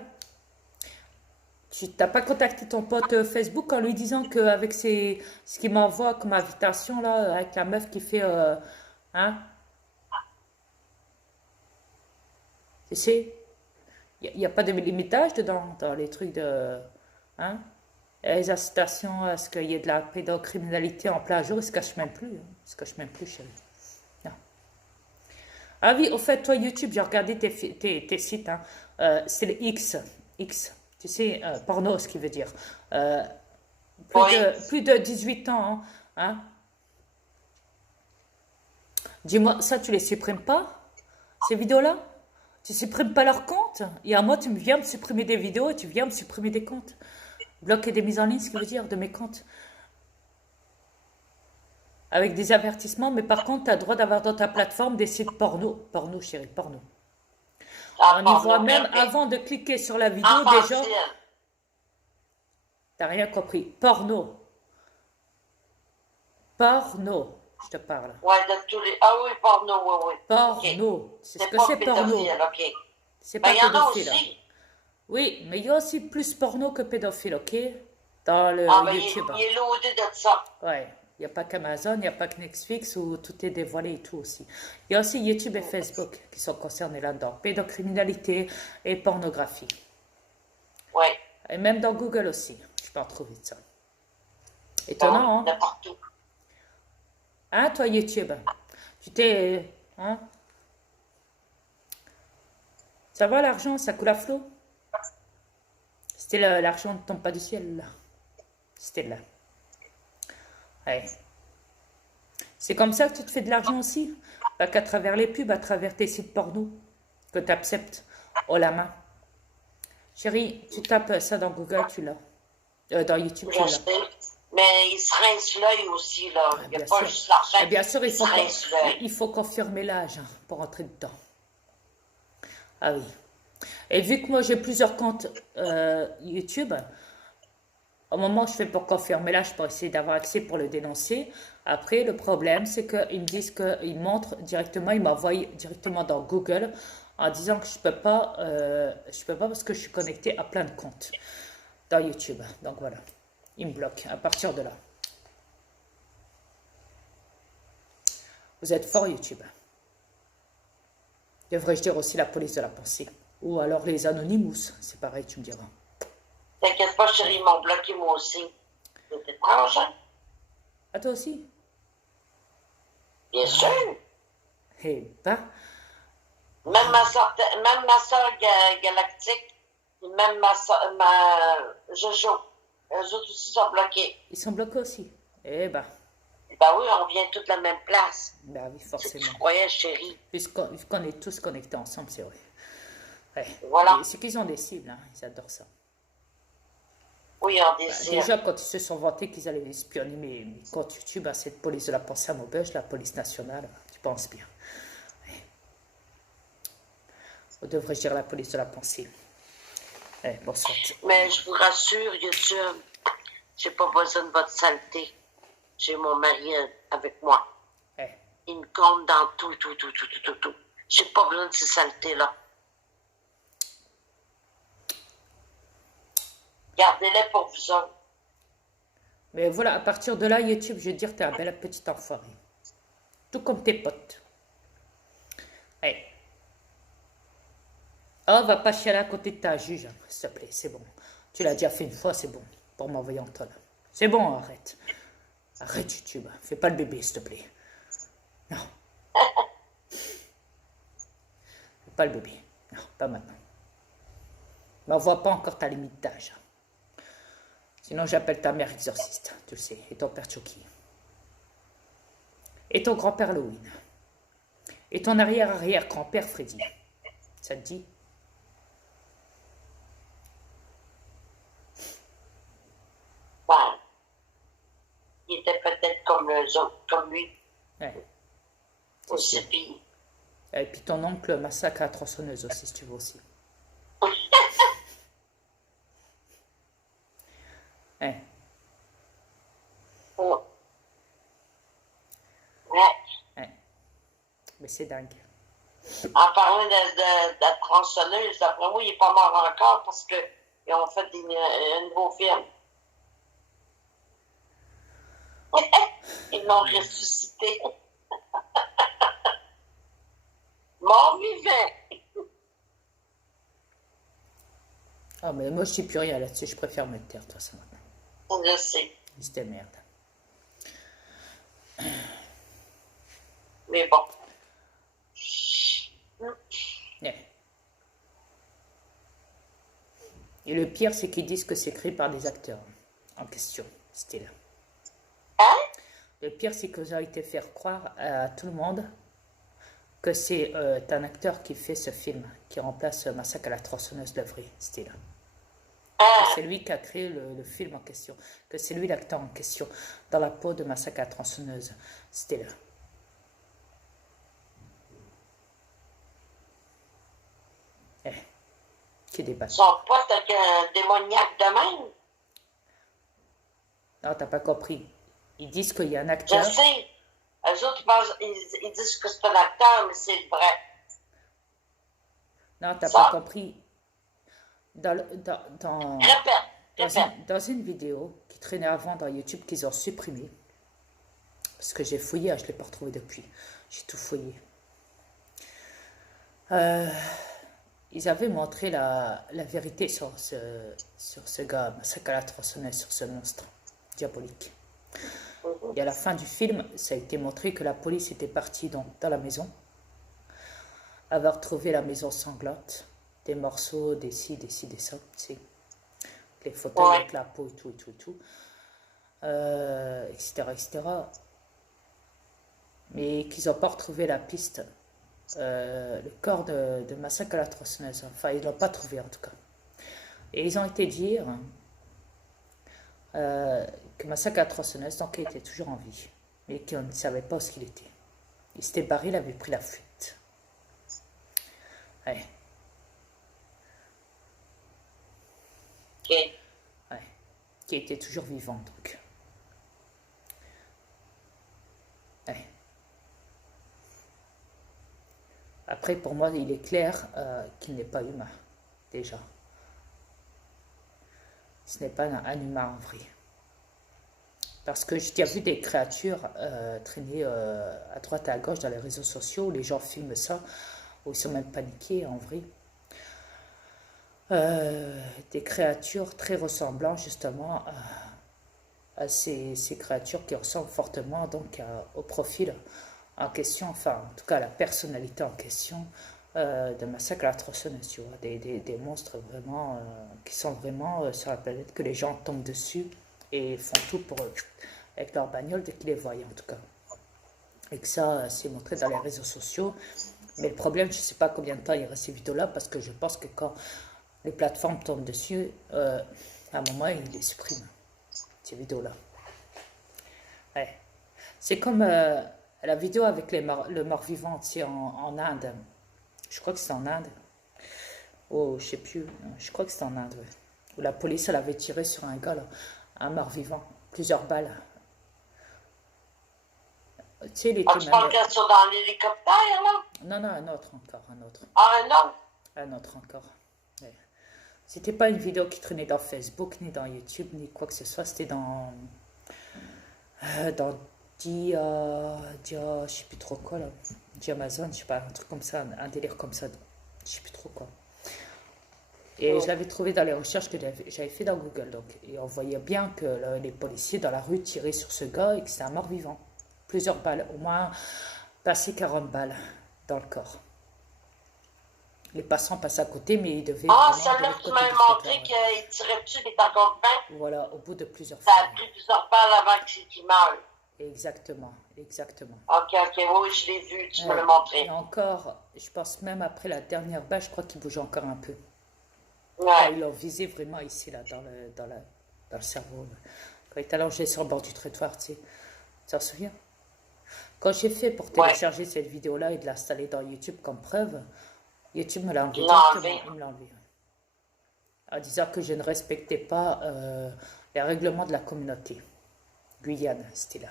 Tu t'as pas contacté ton pote Facebook en lui disant qu'avec ce qu'il m'envoie comme invitation là, avec la meuf qui fait, hein, tu sais, il n'y a pas de limitage dedans, dans les trucs de, hein, les incitations à ce qu'il y ait de la pédocriminalité en plein jour, ils se cachent même plus, hein. Ils se cachent même plus, chérie. Non. Ah oui, au fait, toi, YouTube, j'ai regardé tes sites, hein. C'est le X, tu sais, porno, ce qui veut dire. Euh, Oui. plus de 18 ans, hein. Dis-moi, ça, tu les supprimes pas, ces vidéos-là? Tu supprimes pas leur compte? Il y a un mois, tu me viens me supprimer des vidéos et tu viens me supprimer des comptes. Bloquer des mises en ligne, ce qui veut dire de mes comptes. Avec des avertissements, mais par contre, tu as le droit d'avoir dans ta plateforme des sites porno. Porno, chérie, porno. En On y voit même pornographie. avant de cliquer sur la vidéo, déjà, Enfantine. t'as rien compris. Porno. Porno, je te parle. Ouais, de tous les. Ah oui, porno, oui, oui. OK. Porno. C'est ce C'est que pas c'est porno. pédophile, OK. C'est Ben, pas il y en a pédophile. aussi. Oui, mais il y a aussi plus porno que pédophile, ok? Dans Ah, le ben, YouTube. il est loadé de ça. Ouais. Il n'y a pas qu'Amazon, il n'y a pas que Netflix où tout est dévoilé et tout aussi. Il y a aussi YouTube et Facebook qui sont concernés là-dedans. Pédocriminalité et pornographie. Oui. Et même dans Google aussi. Je peux en trouver de ça. Ben oui, Étonnant, hein? n'importe où. Hein, toi, YouTube? Tu t'es. Hein? Ça va l'argent? Ça coule à flot? C'était l'argent ne tombe pas du ciel, là. C'était là. Ouais. C'est comme ça que tu te fais de l'argent aussi? Pas qu'à travers les pubs, à travers tes sites porno que tu acceptes haut la main. Chérie, tu tapes ça dans Google, tu l'as. Dans YouTube, tu Je l'as. sais. Mais il se rince l'œil aussi, là. Ah, Il n'y a bien pas sûr. juste l'argent. Et bien sûr, Il se rince l'œil. il faut confirmer l'âge hein, pour entrer dedans. Ah oui. Et vu que moi j'ai plusieurs comptes YouTube, au moment où je fais pour confirmer l'âge pour essayer d'avoir accès pour le dénoncer, après le problème c'est qu'ils me disent qu'ils montrent directement, ils m'envoient directement dans Google en disant que je peux pas parce que je suis connecté à plein de comptes dans YouTube. Donc voilà, ils me bloquent à partir de là. Vous êtes fort YouTube. Devrais-je dire aussi la police de la pensée? Ou alors les Anonymous, c'est pareil, tu me diras. T'inquiète pas, chérie, ils m'ont bloqué moi aussi. C'est étrange, hein? À toi aussi? Bien sûr. Eh ben, Même ma soeur galactique, même Jojo, eux autres aussi sont bloqués. ils sont bloqués aussi. Eh ben, Ben oui, on vient tous de la même place. ben oui, C'est ce que forcément. je croyais, chérie. Puisqu'on est tous connectés ensemble, c'est vrai. Ouais. Voilà. Et c'est qu'ils ont des cibles, hein, ils adorent ça. Oui, on Ben, désire. déjà, quand ils se sont vantés qu'ils allaient espionner mes comptes YouTube à cette police de la pensée à Maubeuge, la police nationale, tu penses bien. Ouais. Ou devrais-je dire la police de la pensée? Bonsoir. Mais je vous rassure, YouTube, j'ai pas besoin de votre saleté. J'ai mon mari avec moi. Ouais. Il me compte dans tout. J'ai pas besoin de ces saletés-là. Gardez-les pour vous autres. Mais voilà, à partir de là, YouTube, je vais dire, t'es un bel petit enfoiré. Tout comme tes potes. Hey. Oh, va pas chialer à côté de ta juge, hein, s'il te plaît, c'est bon. Tu l'as déjà fait une fois, c'est bon. Pour m'envoyer en tonne. C'est bon, arrête. Arrête, YouTube. Fais pas le bébé, s'il te plaît. Non. Fais pas le bébé. Non, pas maintenant. M'envoie pas encore ta limite d'âge. Sinon, j'appelle ta mère exorciste, tu le sais, et ton père Chucky. Et ton grand-père Halloween. Et ton arrière-arrière-grand-père Freddy. Ça te dit? Ben, il était peut-être comme les autres, comme lui, Ouais, c'est sûr. aussi pire. Et puis ton oncle massacre à la tronçonneuse aussi, si tu veux aussi. Ouais, Ouais. Ouais. ouais. Mais c'est dingue. En parlant de la tronçonneuse, d'après moi, il n'est pas mort encore parce qu'ils ont fait un nouveau film. Ils l'ont ressuscité. Mort vivant. Ah, mais moi, je dis plus rien là-dessus. Je préfère me taire, de toute façon, maintenant. Je sais. C'était merde. Mais bon. Ouais. Et le pire, c'est qu'ils disent que c'est créé par des acteurs en question. C'était là. Hein? Le pire, c'est qu'ils ont été faire croire à tout le monde que c'est un acteur qui fait ce film, qui remplace Massacre à la tronçonneuse de vrai. C'était là. Que c'est lui qui a créé le film en question. Que c'est lui l'acteur en question. Dans la peau de Massacre à la tronçonneuse. C'était là. Eh, qui débat. Son pote avec un démoniaque de même. Non, t'as pas compris. Ils disent qu'il y a un Je acteur. sais. Eux autres, ils disent que c'est un acteur, mais c'est vrai. Non, t'as Ça? pas compris. Dans Répète. dans une vidéo qui traînait avant dans YouTube qu'ils ont supprimée, parce que j'ai fouillé, je ne l'ai pas retrouvé depuis. J'ai tout fouillé. Ils avaient montré la vérité sur ce gars, Massacre à la tronçonneuse, sur ce monstre diabolique. Et à la fin du film, ça a été montré que la police était partie dans la maison, avoir trouvé la maison sanglante, des morceaux, des ci, des ça, tu sais, les fauteuils Ouais. avec la peau et tout, etc. Mais qu'ils n'ont pas retrouvé la piste, le corps de Massacre à la tronçonneuse. Enfin, ils ne l'ont pas trouvé en tout cas. Et ils ont été dire que Massacre à la tronçonneuse, donc il était toujours en vie, mais qu'on ne savait pas où il était. Il s'était barré, il avait pris la fuite. Ouais, OK. ouais. Qui était toujours vivant, donc. Ouais. Après, pour moi, il est clair qu'il n'est pas humain, déjà. Ce n'est pas un humain en vrai. Parce que j'ai déjà vu des créatures traîner à droite et à gauche dans les réseaux sociaux, où les gens filment ça, où ils sont même paniqués en vrai. Des créatures très ressemblantes justement à ces créatures qui ressemblent fortement donc au profil en question, enfin en tout cas à la personnalité en question de Massacre à la tronçonneuse, tu vois, des monstres vraiment qui sont vraiment sur la planète, que les gens tombent dessus et font tout pour avec leur bagnole dès qu'ils les voient en tout cas. Et que ça c'est montré dans les réseaux sociaux. Mais le problème, je ne sais pas combien de temps il reste ces vidéos-là, parce que je pense que quand les plateformes tombent dessus, à un moment, ils les suppriment, ces vidéos-là. Ouais. C'est comme la vidéo avec le mort-vivant, tu sais, en Inde. Je crois que c'est en Inde. Oh, je sais plus. Je crois que c'est en Inde, ouais. Où la police, elle avait tiré sur un gars, là, un mort-vivant, plusieurs balles. Tu sais, les Ah, tu parles qu'ils sont dans l'hélicoptère, là? Non, non, un autre encore, un autre. Ah, non. Un autre encore. Ouais. C'était pas une vidéo qui traînait dans Facebook, ni dans YouTube, ni quoi que ce soit. C'était dans je sais plus trop quoi, là. Amazon, je sais pas, un truc comme ça, un délire comme ça. Je sais plus trop quoi. Et je l'avais trouvé dans les recherches que j'avais fait dans Google. Donc, et on voyait bien que les policiers dans la rue tiraient sur ce gars et que c'était un mort-vivant. Plusieurs balles, au moins passé 40 balles dans le corps. Les passants passent à côté, mais ils devaient Ah, vraiment de celle-là l'autre que tu côté m'avais du montré trottoir. Ouais. qu'il tirait dessus, il est encore vivant. Voilà, au bout de plusieurs Ça fois. a pris plusieurs balles avant qu'il meure. Exactement, exactement. Ok, ok, oui, oui, je l'ai vu, tu me l'as Ouais. Et montré. encore, je pense même après la dernière balle, je crois qu'il bouge encore un peu. Quand Ouais, ils l'ont visé vraiment ici, là, dans le cerveau. Là. Quand il est allongé sur le bord du trottoir, tu sais. Tu t'en souviens? Quand j'ai fait pour ouais, télécharger cette vidéo-là et de l'installer dans YouTube comme preuve, YouTube me l'a enlevé il l'a directement. enlevé. Il me l'a enlevé. En disant que je ne respectais pas les règlements de la communauté. Guyane, c'était là.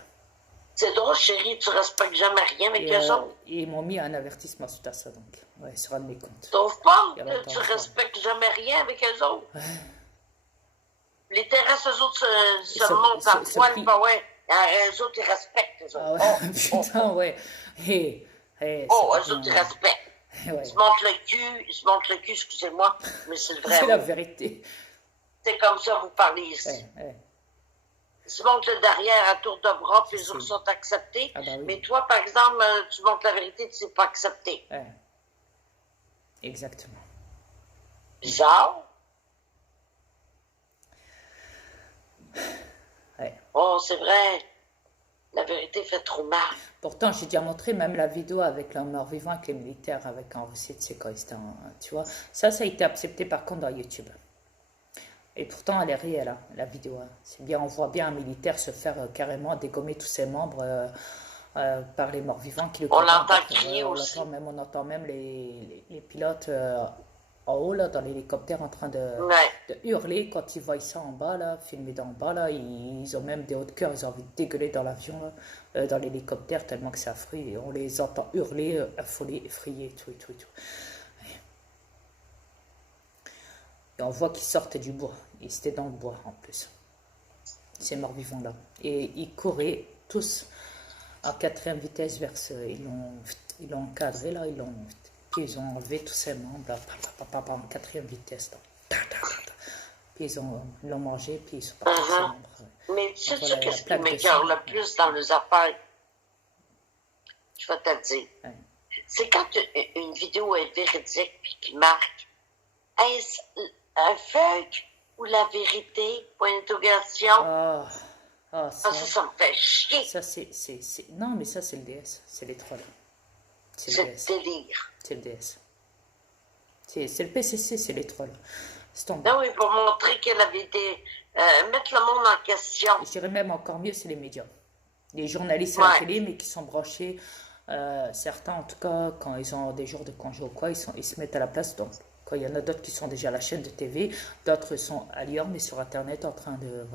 C'est drôle, chérie, tu respectes jamais rien avec eux autres. Et ils m'ont mis un avertissement suite à ça, donc. Ouais, sur un de mes comptes. Trouve pas Il y a que longtemps tu de ça. respectes jamais rien avec eux autres. Les terrestres, eux autres, Et se montent à ce poil, prix. pas ouais. Eux autres, ils respectent, eux Ah autres. ouais, Oh, oh, putain, ouais. Hé, hé, c'est oh, pas eux autres, bien. ils respectent. Ouais, Ils se montrent le cul, ils se montrent le cul, excusez-moi, mais c'est le vrai c'est la mot. vérité. C'est comme ça vous parlez ici. Ouais, ouais, Ils se montrent le derrière à tour de bras, puis les c'est... autres sont acceptés. Ah bah oui, Mais toi, par exemple, tu montres la vérité, tu ne sais pas accepter. ouais, exactement. Bizarre. Ouais. Oh, c'est vrai. La vérité fait trop mal. Pourtant, j'ai déjà montré même la vidéo avec le mort-vivant, avec les militaires, avec en Russie, tu sais, quand ils étaient tu vois. Ça a été accepté par contre dans YouTube. Et pourtant, elle est réelle, hein, la vidéo. Hein. C'est bien, on voit bien un militaire se faire carrément dégommer tous ses membres par les morts-vivants qui le On commandent. l'entend crier aussi. On entend même les pilotes en haut, là, dans l'hélicoptère, en train Ouais. de hurler quand ils voient ça en bas, là, filmé d'en bas, là. Ils ont même des hauts de cœur, ils ont envie de dégueuler dans l'avion, dans l'hélicoptère, tellement que c'est affreux. Et on les entend hurler, affolés, effrayés, et tout, et tout, et tout. Et on voit qu'ils sortaient du bois. Ils étaient dans le bois en plus. Ces morts-vivants-là. Et ils couraient tous en quatrième vitesse vers ce. Ils l'ont encadré là, puis ils ont enlevé tous ses membres là, en quatrième vitesse. Là. Puis ils l'ont mangé, puis ils sont partis de ses membres. Mais tu sais, Voilà, qu'est-ce qui plaque de m'écœure sang. le plus dans les affaires? Je vais te le dire. Ouais. C'est quand une vidéo est véridique puis qui marque. Est-ce un fake ou la vérité? Point d'interrogation. Ah, Ah, ça me fait chier. ça Non, mais ça c'est le DS, c'est les trolls. C'est le C'est DS. délire. C'est le DS. C'est le PCC, c'est les trolls. C'est tombé. Non, oui, pour montrer que la vérité, mettre le monde en question. Je dirais même encore mieux, c'est les médias. Les journalistes à la Ouais. télé, mais qui sont branchés, certains en tout cas, quand ils ont des jours de congé ou quoi, ils se mettent à la place. Donc, quand il y en a d'autres qui sont déjà à la chaîne de TV, d'autres sont ailleurs, mais sur Internet, en train de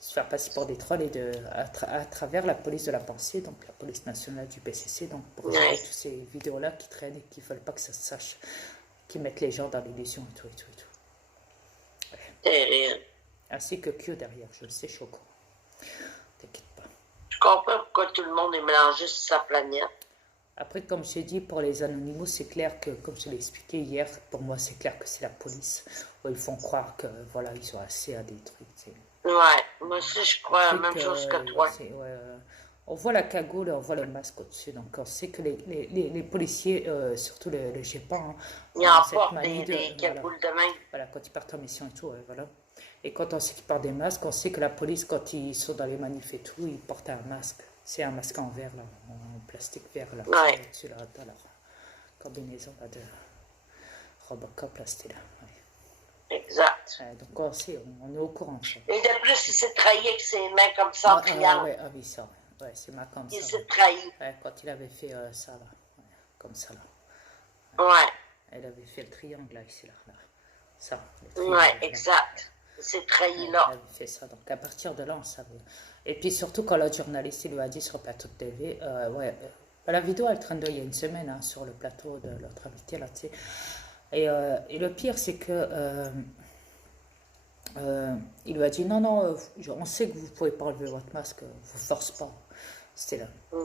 se faire passer pour des trolls et à travers la police de la pensée, donc la police nationale du PCC, donc pour gérer toutes ces vidéos-là qui traînent et qui ne veulent pas que ça se sache, qui mettent les gens dans l'illusion et tout, et tout, et tout. Terrible. Ainsi que Q derrière, je le sais, je suis au courant. T'inquiète pas. Je comprends pourquoi tout le monde est mélangé sur sa planète. Après, comme j'ai dit, pour les Anonymous, c'est clair que, comme je l'ai expliqué hier, pour moi, c'est clair que c'est la police. Où ils font croire que, voilà, ils ont assez à des trucs. Ouais, moi aussi, je crois la même chose que toi. On voit la cagoule, on voit le masque au-dessus. Donc, on sait que les policiers, surtout le GEPAN, Ils ont cette emportent manie des cagoules de main. voilà, quand ils partent en mission et tout, voilà. Et quand on sait qu'ils portent des masques, on sait que la police, quand ils sont dans les manifs et tout, ils portent un masque. C'est un masque en verre, là, en plastique vert, là, Ouais. dessus, là, dans leur combinaison là, de Robocop, là, c'était là. Ouais. Exact. Donc on sait, on est au courant. Ça. Et de plus, il s'est trahi avec ses mains comme ça en criant. Oui, ça. Ouais, c'est ma comme Il ça. s'est trahi. Ouais, quand il avait fait ça, là. Ouais, comme ça, là. Ouais. Elle avait fait le triangle, là, ici, là. Ça. Le triangle, Ouais, là. exact. Il s'est trahi Elle là. avait fait ça. Donc à partir de là, on savait. Et puis surtout quand le journaliste il lui a dit sur le plateau de TV, la vidéo elle traîne il y a une semaine hein, sur le plateau de l'autre invité là, tu sais. Et le pire c'est que il lui a dit non, on sait que vous pouvez pas enlever votre masque, vous force pas. C'était là.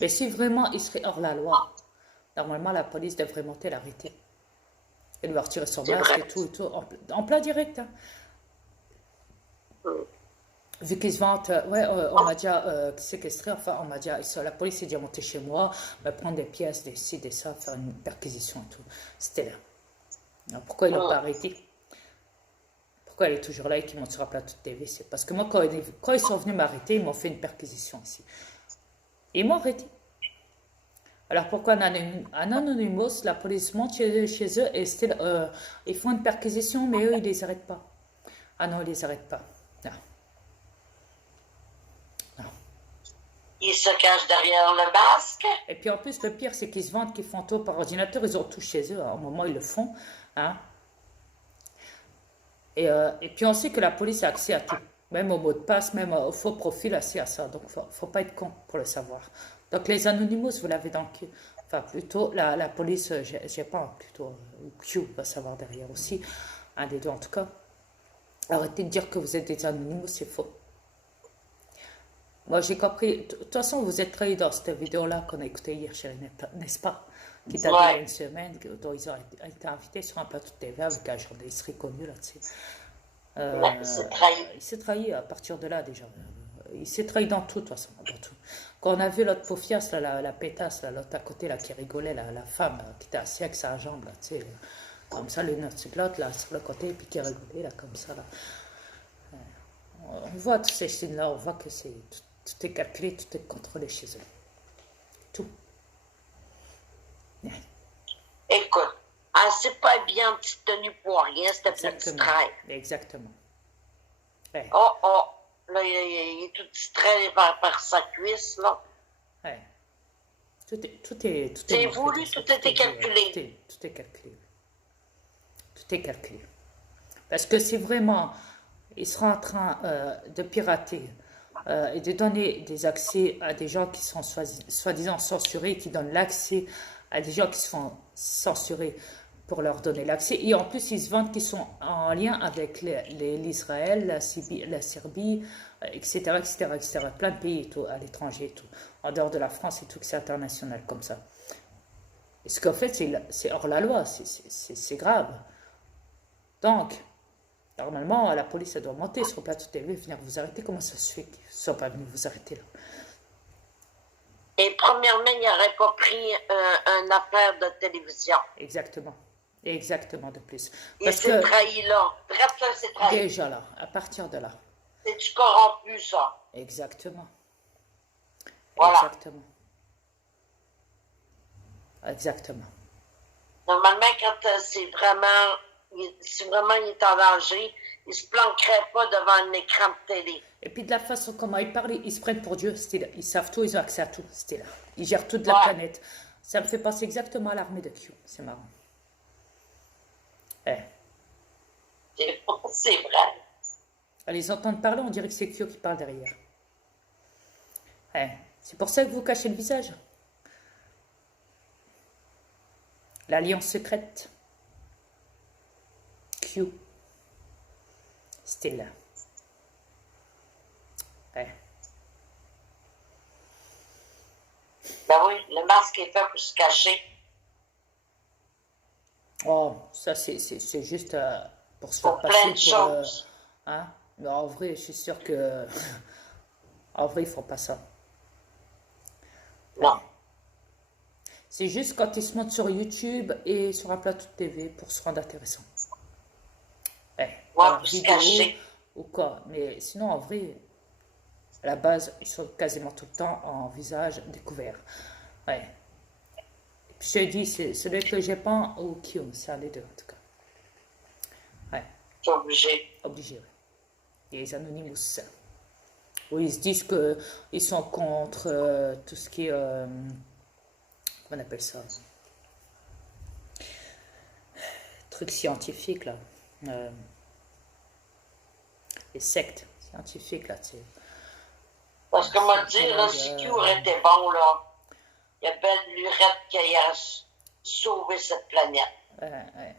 Mais si vraiment il serait hors la loi, normalement la police devrait monter l'arrêter. Et lui retirer son C'est masque vrai. et tout, en plein direct. Hein. Vu qu'ils se vantent, on m'a déjà séquestré, enfin, on m'a déjà, la police est déjà montée chez moi, me prendre des pièces, des ci, des ça, faire une perquisition et tout. C'était là. Alors, pourquoi ils l'ont pas Hum. arrêté? Pourquoi elle est toujours là et qu'ils montent sur un plateau de TV? C'est parce que moi, quand ils sont venus m'arrêter, ils m'ont fait une perquisition ici. Ils m'ont arrêté. Alors pourquoi un Anonymous, la police monte chez eux et ils font une perquisition, mais eux, ils les arrêtent pas. Ah non, ils les arrêtent pas. Non, non. Ils se cachent derrière le masque. Et puis en plus, le pire, c'est qu'ils se vantent qu'ils font tout par ordinateur. Ils ont tout chez eux. À un moment, ils le font. Hein. Et puis on sait que la police a accès à tout. Même au mot de passe, même au faux profil, accès à ça. Donc faut pas être con pour le savoir. Donc les Anonymous, vous l'avez dans Q. Enfin, plutôt, la police, j'ai pas, plutôt, Q va savoir derrière aussi. Un des deux en tout cas. Arrêtez de dire que vous êtes des Anonymous, c'est faux. Moi, j'ai compris. De toute façon, vous êtes trahis dans cette vidéo-là qu'on a écoutée hier, chérie, n'est-ce pas? Qui date d'il y a Ouais. une semaine, dont ils ont été invités sur un plateau de TV avec un journaliste reconnu là, tu sais. Ouais, c'est trahi. Il s'est trahi à partir de là déjà. Il s'est trahi dans tout, de toute façon, dans tout. Quand on a vu l'autre paufiasse, là, la pétasse, là, l'autre à côté, là, qui rigolait, la femme, là, qui était assise avec sa jambe, là, tu sais, comme ça, l'autre, là, sur le côté, et puis qui rigolait, là, comme ça, là. On voit tous ces signes-là, on voit que tout est calculé, tout est contrôlé chez eux. Tout. Ouais. Écoute, elle s'est pas bien petite tenue pour rien, c'était pour Exactement. distraire. Exactement. Ouais. Oh, oh, là, il est tout distrait par sa cuisse, là. Ouais. Tout est C'est marqué, voulu, ça, tout était calculé. tout est calculé. Tout est calculé. Parce que si vraiment ils seront en train de pirater et de donner des accès à des gens qui sont soi-disant censurés, qui donnent l'accès à des gens qui se font censurer pour leur donner l'accès, et en plus ils se vantent qu'ils sont en lien avec l'Israël, la Serbie, etc., etc., etc., plein de pays et tout, à l'étranger et tout, en dehors de la France et tout, que c'est international comme ça. Et ce qu'en fait, c'est hors la loi, c'est grave. Donc, normalement, la police elle doit monter sur le plateau de TV et venir vous arrêter. Comment ça se fait qu'ils ne sont pas venus vous arrêter là? Et premièrement, il n'aurait pas pris une affaire de télévision. Exactement. Exactement de plus. Il Parce s'est que trahi là. Bref, là, c'est trahi. déjà là, à partir de là, C'est du corrompu, ça. exactement. Voilà. Exactement. Exactement. Normalement, quand si vraiment il est en danger, il se planquerait pas devant un écran de télé. Et puis de la façon comment ils parlent, ils se prennent pour Dieu. Là. Ils savent tout, ils ont accès à tout. C'était là. Ils gèrent toute la Ouais. planète. Ça me fait penser exactement à l'armée de Q. C'est marrant. Eh. C'est vrai. À les entendre parler, on dirait que c'est Q qui parle derrière. Eh. C'est pour ça que vous cachez le visage. L'alliance secrète. Q. C'était là. Eh. Ben oui, le masque est fait pour se cacher. Oh, ça c'est juste pour se faire Pour plein passer de pour... choses. hein? Mais en vrai, je suis sûr que... en vrai, ils font pas ça. Non. C'est juste quand ils se montent sur YouTube et sur un plateau de TV pour se rendre intéressant. Ouais, Dans leur pour se vidéo cacher. ou quoi. Mais sinon, en vrai, à la base, ils sont quasiment tout le temps en visage découvert. Ouais. Et puis je te dis, c'est celui avec le Japon ou Q, c'est un des deux en tout cas. Ouais, C'est obligé. obligé. Ouais. Et les Anonymous. Où ils se disent qu'ils sont contre tout ce qui est... comment on appelle ça? Truc scientifique là. Euh, les sectes scientifiques là, tu sais. Parce que moi, dire, là, si Q aurait été bon, là, il y a belle lurette qui a sauvé cette planète. Ouais.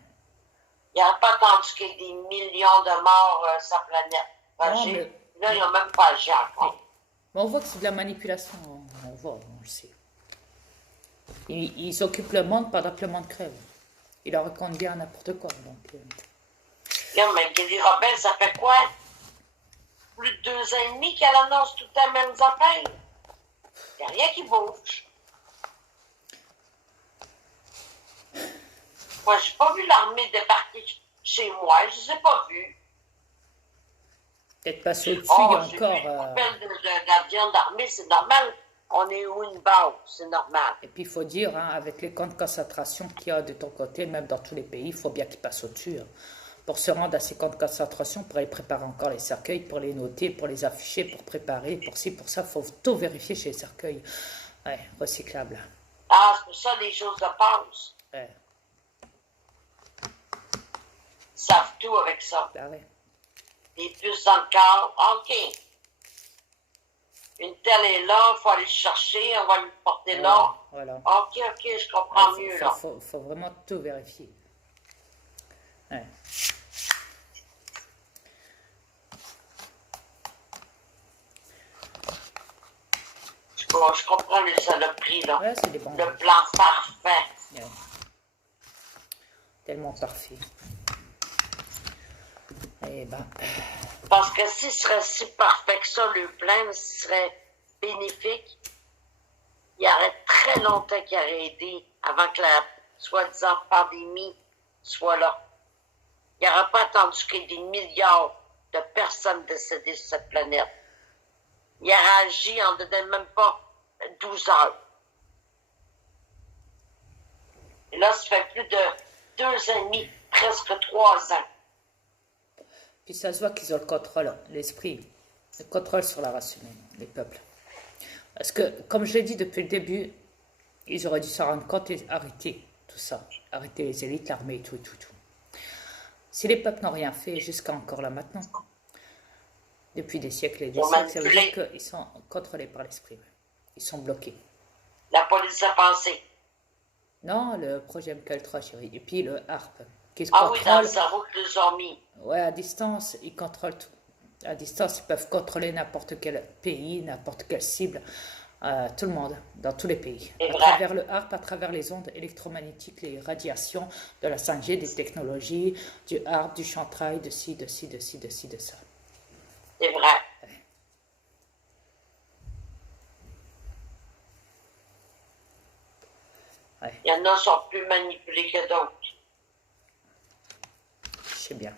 Il n'y aurait pas attendu qu'il y ait des millions de morts sur la planète. Non, Âgée. mais- Là, ils n'ont même pas agi encore. Mais on voit que c'est de la manipulation, on voit, on le sait. Ils occupent le monde pendant que le monde crève. Ils leur racontent bien n'importe quoi. Donc, Là, mais Kelly Robin, ça fait quoi? Plus de 2 ans et demi qu'elle annonce tout le temps les mêmes affaires. Il n'y a rien qui bouge. Moi, j'ai pas vu l'armée débarquer chez moi. Je les ai pas vus. Peut-être passer au-dessus, il y Oh, a j'ai vu encore... une poubelle de la viande armée, c'est normal. On est où une base, c'est normal. Et puis il faut dire, hein, avec les camps de concentration qu'il y a de ton côté, même dans tous les pays, il faut bien qu'ils passent au-dessus, hein. Pour se rendre à ces camps de concentration, pour aller préparer encore les cercueils, pour les noter, pour les afficher, pour préparer, pour ci, pour ça, il faut tout vérifier chez les cercueils. Ouais, recyclable. Ah, c'est pour ça les choses se passent. Ouais, Ils savent tout avec ça. bah ouais. Les puces dans le corps, OK. Une telle est là, il faut aller le chercher, on va le porter là. Voilà. OK, je comprends Ouais, mieux, là. faut vraiment tout vérifier. Ouais. Je comprends les saloperies, là. Ouais, c'est des bons. Le plan parfait. Ouais. Tellement parfait. Eh ben, Parce que s'il serait si parfait que ça, le plan, ce serait bénéfique, il y aurait très longtemps qu'il aurait aidé avant que la soi-disant pandémie soit là. Il n'aurait pas attendu qu'il y ait des milliards de personnes décédées sur cette planète. Il aurait agi en ne donnant même pas 12 heures. Et là, ça fait plus de 2 ans et demi, presque 3 ans. puis ça se voit qu'ils ont le contrôle, l'esprit, le contrôle sur la race humaine, les peuples. Parce que, comme je l'ai dit depuis le début, ils auraient dû s'en rendre compte et arrêter tout ça. Arrêter les élites, l'armée et tout. Si les peuples n'ont rien fait jusqu'à encore là maintenant, depuis des siècles et des siècles, ça veut dire qu'ils sont contrôlés par l'esprit. Ils sont bloqués. La police a pensé. Non, le projet MK3, chérie. Et puis le HARP, qui se Ah oui, dans le contrôle. cerveau que nous ont mis. Ouais, à distance, ils contrôlent tout. À distance, ils peuvent contrôler n'importe quel pays, n'importe quelle cible, tout le monde, dans tous les pays. C'est À vrai. travers le HARP, à travers les ondes électromagnétiques, les radiations de la 5G, des technologies, du HARP, du chantrail, de ci, de ça. C'est vrai. Ouais, Il y en a qui sont plus manipulés que d'autres. je sais bien.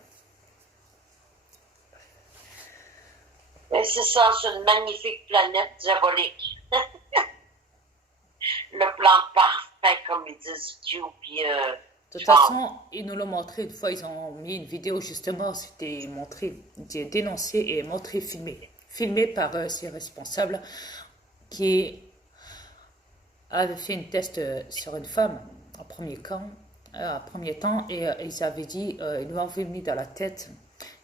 Mais c'est ça, c'est une magnifique planète diabolique. Le plan parfait, comme ils disent Q, puis De toute façon, ils nous l'ont montré une fois, ils ont mis une vidéo justement, c'était montré, dénoncé et montré, filmé. Filmé par ces responsables qui avaient fait une test sur une femme en premier temps, et ils avaient dit, ils lui avaient mis dans la tête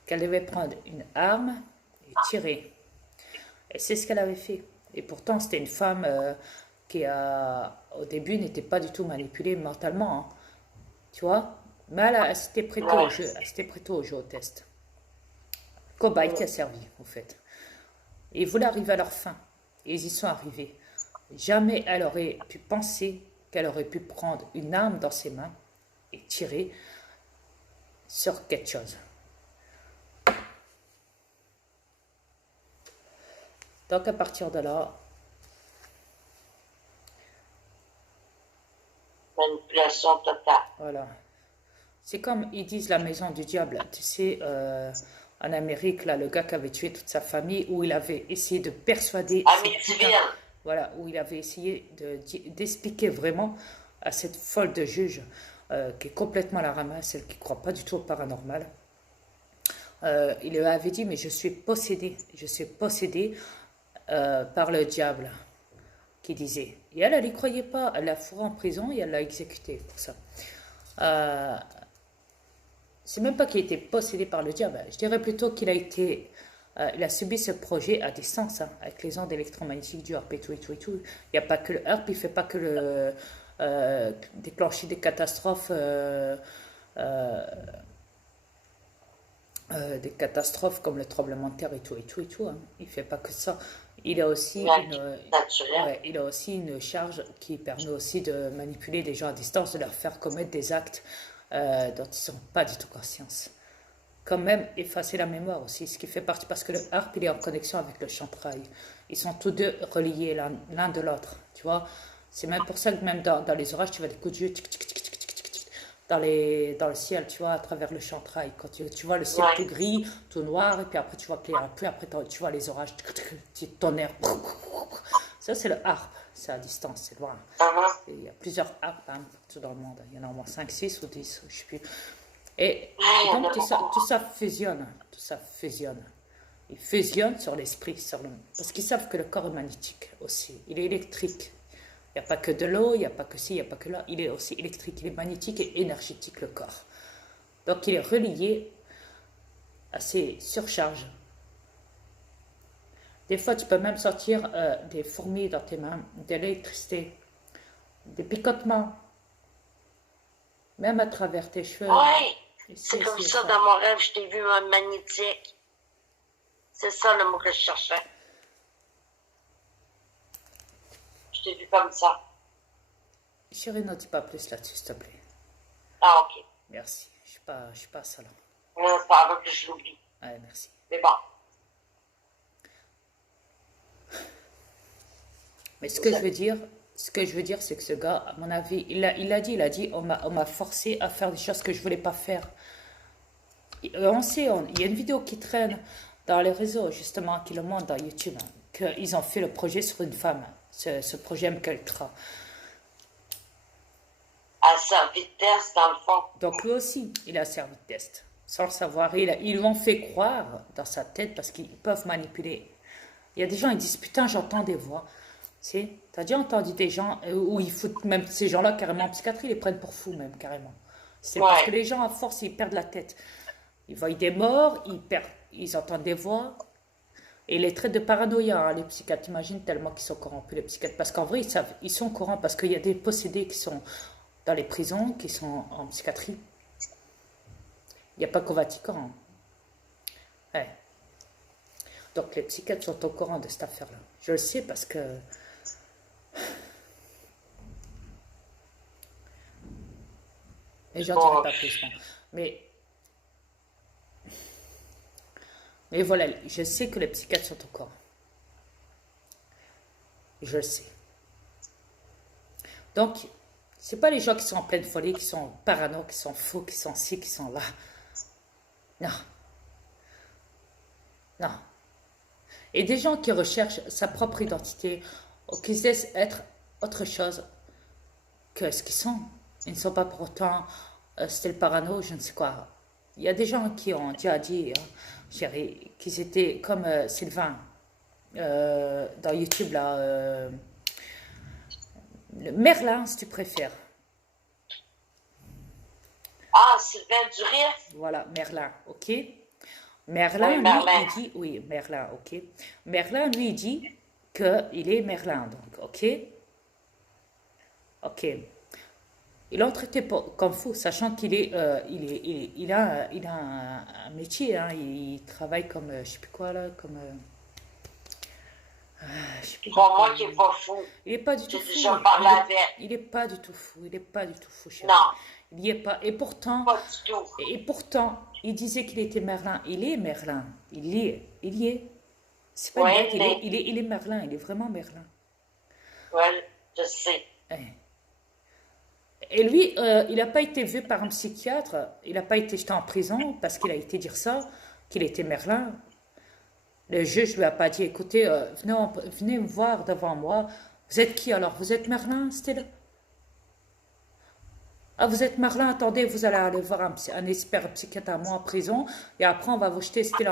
qu'elle devait prendre une arme et tirer. Et c'est ce qu'elle avait fait. Et pourtant, c'était une femme qui, au début, n'était pas du tout manipulée mentalement, hein. Tu vois? Mais elle s'était prêtée au jeu. Elle s'était prêtée au jeu, au test. Cobaye qui a servi, en fait. Et ils voulaient arriver à leur fin. Et ils y sont arrivés. Jamais elle aurait pu penser qu'elle aurait pu prendre une arme dans ses mains et tirer sur quelque chose. Donc à partir de là, manipulation totale. voilà. C'est comme ils disent la maison du diable. Tu sais, en Amérique, là, le gars qui avait tué toute sa famille, où il avait essayé de persuader... Amityville. Voilà, où il avait essayé d'expliquer vraiment à cette folle de juge qui est complètement à la ramasse, celle qui ne croit pas du tout au paranormal. Il lui avait dit, mais je suis possédé par le diable, qui disait. Et elle n'y croyait pas, elle l'a fourré en prison et elle l'a exécuté pour ça. C'est même pas qu'il était possédé par le diable, je dirais plutôt qu'il a été... il a subi ce projet à distance, hein, avec les ondes électromagnétiques du HARP et tout. Il n'y a pas que le HARP, il ne fait pas que déclencher des catastrophes, des catastrophes comme le tremblement de terre et tout. Hein. Il ne fait pas que ça. Il a aussi il a aussi une charge qui permet aussi de manipuler les gens à distance, de leur faire commettre des actes dont ils n'ont pas du tout conscience. Quand même effacer la mémoire aussi, ce qui fait partie, parce que le harpe, il est en connexion avec le chantrail. Ils sont tous deux reliés l'un de l'autre, tu vois. C'est même pour ça que même dans les orages, tu vois des coups de jeu, dans le ciel, tu vois, à travers le chantrail. Quand tu vois le ciel Ouais. tout gris, tout noir, et puis après tu vois qu'il y a un peu, après tu vois les orages, tu tonnerre. Ça, c'est le harpe, c'est à distance, c'est loin. Uh-huh. Et il y a plusieurs harpes hein, partout dans le monde. Il y en a au moins 5, 6 ou 10, je sais plus. Et Il y en donc a beaucoup. tout ça fusionne, tout ça fusionne. Ils fusionnent sur l'esprit, sur le... parce qu'ils savent que le corps est magnétique aussi. Il est électrique. Il n'y a pas que de l'eau, il n'y a pas que ci, il n'y a pas que là. Il est aussi électrique, il est magnétique et énergétique, le corps. Donc il est relié à ces surcharges. Des fois, tu peux même sentir des fourmis dans tes mains, de l'électricité, des picotements, même à travers tes cheveux. Ouais. Ici, C'est comme ici et ça, dans mon rêve, je t'ai vu un magnétique. C'est ça le mot que je cherchais. Je t'ai vu comme ça. Chérie, n'en dis pas plus là-dessus, s'il te plaît. Ah, ok. Merci. Je suis pas ça là. C'est pas avant que je l'oublie. Ouais, merci. Mais bon. Mais ce que je veux dire, c'est que ce gars, à mon avis, il a dit, on m'a forcé à faire des choses que je voulais pas faire. On sait, il y a une vidéo qui traîne dans les réseaux, justement, qui le montre dans YouTube, hein, qu'ils ont fait le projet sur une femme, ce projet MK Ultra. À sa vitesse, dans le fond. Donc lui aussi, il a servi de test, sans le savoir. Ils lui ont fait croire dans sa tête, parce qu'ils peuvent manipuler. Il y a des gens, ils disent, putain, j'entends des voix. Tu as déjà entendu des gens où ils foutent même ces gens-là carrément en psychiatrie, ils les prennent pour fous même carrément. C'est parce que Ouais. les gens à force ils perdent la tête. Ils voient des morts, ils entendent des voix et ils les traitent de paranoïa, hein, les psychiatres. T'imagines tellement qu'ils sont corrompus les psychiatres parce qu'en vrai ils savent, ils sont au courant parce qu'il y a des possédés qui sont dans les prisons, qui sont en psychiatrie. Il n'y a pas qu'au Vatican. Hein. Ouais. Donc les psychiatres sont au courant de cette affaire-là. Je le sais parce que et j'en dirai Bon, pas plus. Bon. Mais, mais voilà, je sais que les psychiatres sont au courant. Je le sais. Donc, c'est pas les gens qui sont en pleine folie, qui sont parano, qui sont fous, qui sont ci, qui sont là. Non, non. Et des gens qui recherchent sa propre identité, ou qui cessent être autre chose que ce qu'ils sont. Ils ne sont pas pour autant, c'était le parano, je ne sais quoi. Il y a des gens qui ont déjà dit, hein, chérie, qu'ils étaient comme Sylvain, dans YouTube, là, le Merlin, si tu préfères. ah, Sylvain Durif? Voilà, Merlin, ok. Oui, Merlin, lui, Merlin. il dit, oui, Merlin, ok. Merlin, lui, il dit qu'il est Merlin, donc, ok. Ok. Ils l'ont traité comme fou, sachant qu'il est, il a un métier, hein, il travaille comme, je sais plus quoi là, comme, je sais plus Pour quoi. moi qui est pas fou. Il est pas du tout J'ai fou. déjà parlé avec. Il est pas du tout fou. Il est pas du tout fou, chérie. Non, Il y est pas. pas du tout. Et pourtant, il disait qu'il était Merlin. Il est Merlin. Il y est. C'est pas une Ouais, blague. mais, Il est Merlin. Il est vraiment Merlin. ouais, je sais. Ouais. Et lui, il n'a pas été vu par un psychiatre, il n'a pas été jeté en prison parce qu'il a été dire ça, qu'il était Merlin. Le juge lui a pas dit, écoutez, venez me voir devant moi. Vous êtes qui alors? Vous êtes Merlin, c'était Ah, vous êtes Merlin, attendez, vous allez aller voir un expert psychiatre à moi en prison, et après on va vous jeter style,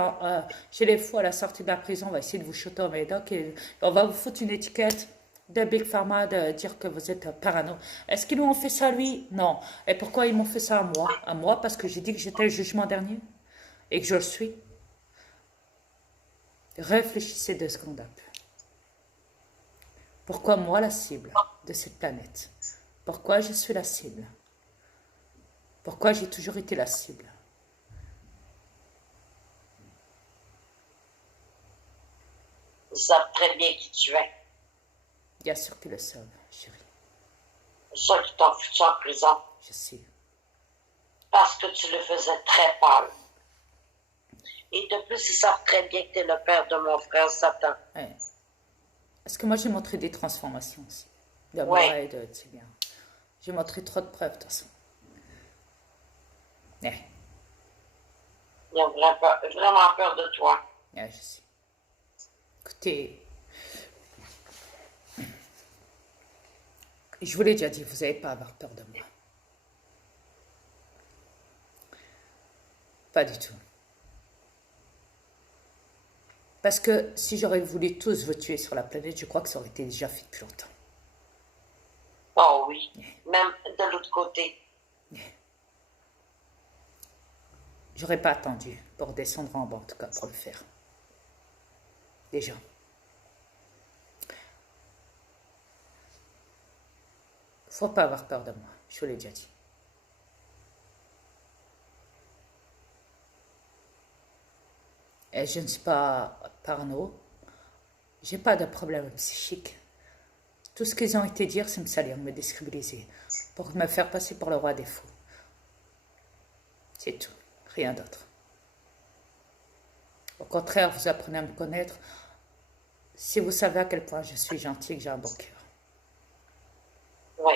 chez les fous à la sortie de la prison, on va essayer de vous shooter au médoc, et on va vous foutre une étiquette de Big Pharma de dire que vous êtes parano. Est-ce qu'ils lui ont fait ça lui? Non. Et pourquoi ils m'ont fait ça à moi? À moi, parce que j'ai dit que j'étais le jugement dernier, et que je le suis. Réfléchissez 2 secondes un peu. Pourquoi moi la cible de cette planète? Pourquoi je suis la cible? Pourquoi j'ai toujours été la cible? Ils savent très bien qui tu es. Bien sûr qu'ils le savent, chérie. C'est ça qui t'ont foutu en prison. Je sais. Parce que tu le faisais très pâle. Et de plus, ils savent très bien que tu es le père de mon frère Satan. Ouais. Parce que moi, j'ai montré des transformations aussi. De moi Ouais. et de Tibia. J'ai montré trop de preuves, de toute façon. Eh, Ils ont vraiment peur de toi. je sais. Écoutez, je vous l'ai déjà dit, vous n'avez pas à avoir peur de moi. Pas du tout. Parce que si j'aurais voulu tous vous tuer sur la planète, je crois que ça aurait été déjà fait depuis longtemps. Oh oui, même de l'autre côté. J'aurais pas attendu pour descendre en bas, en tout cas, pour le faire. Déjà. Faut pas avoir peur de moi, je vous l'ai déjà dit. Et je ne suis pas parano. J'ai pas de problème psychique. Tout ce qu'ils ont été dire, c'est me salir, me décrédibiliser, pour me faire passer pour le roi des fous. C'est tout, rien d'autre. Au contraire, vous apprenez à me connaître si vous savez à quel point je suis gentil et que j'ai un bon cœur. Oui.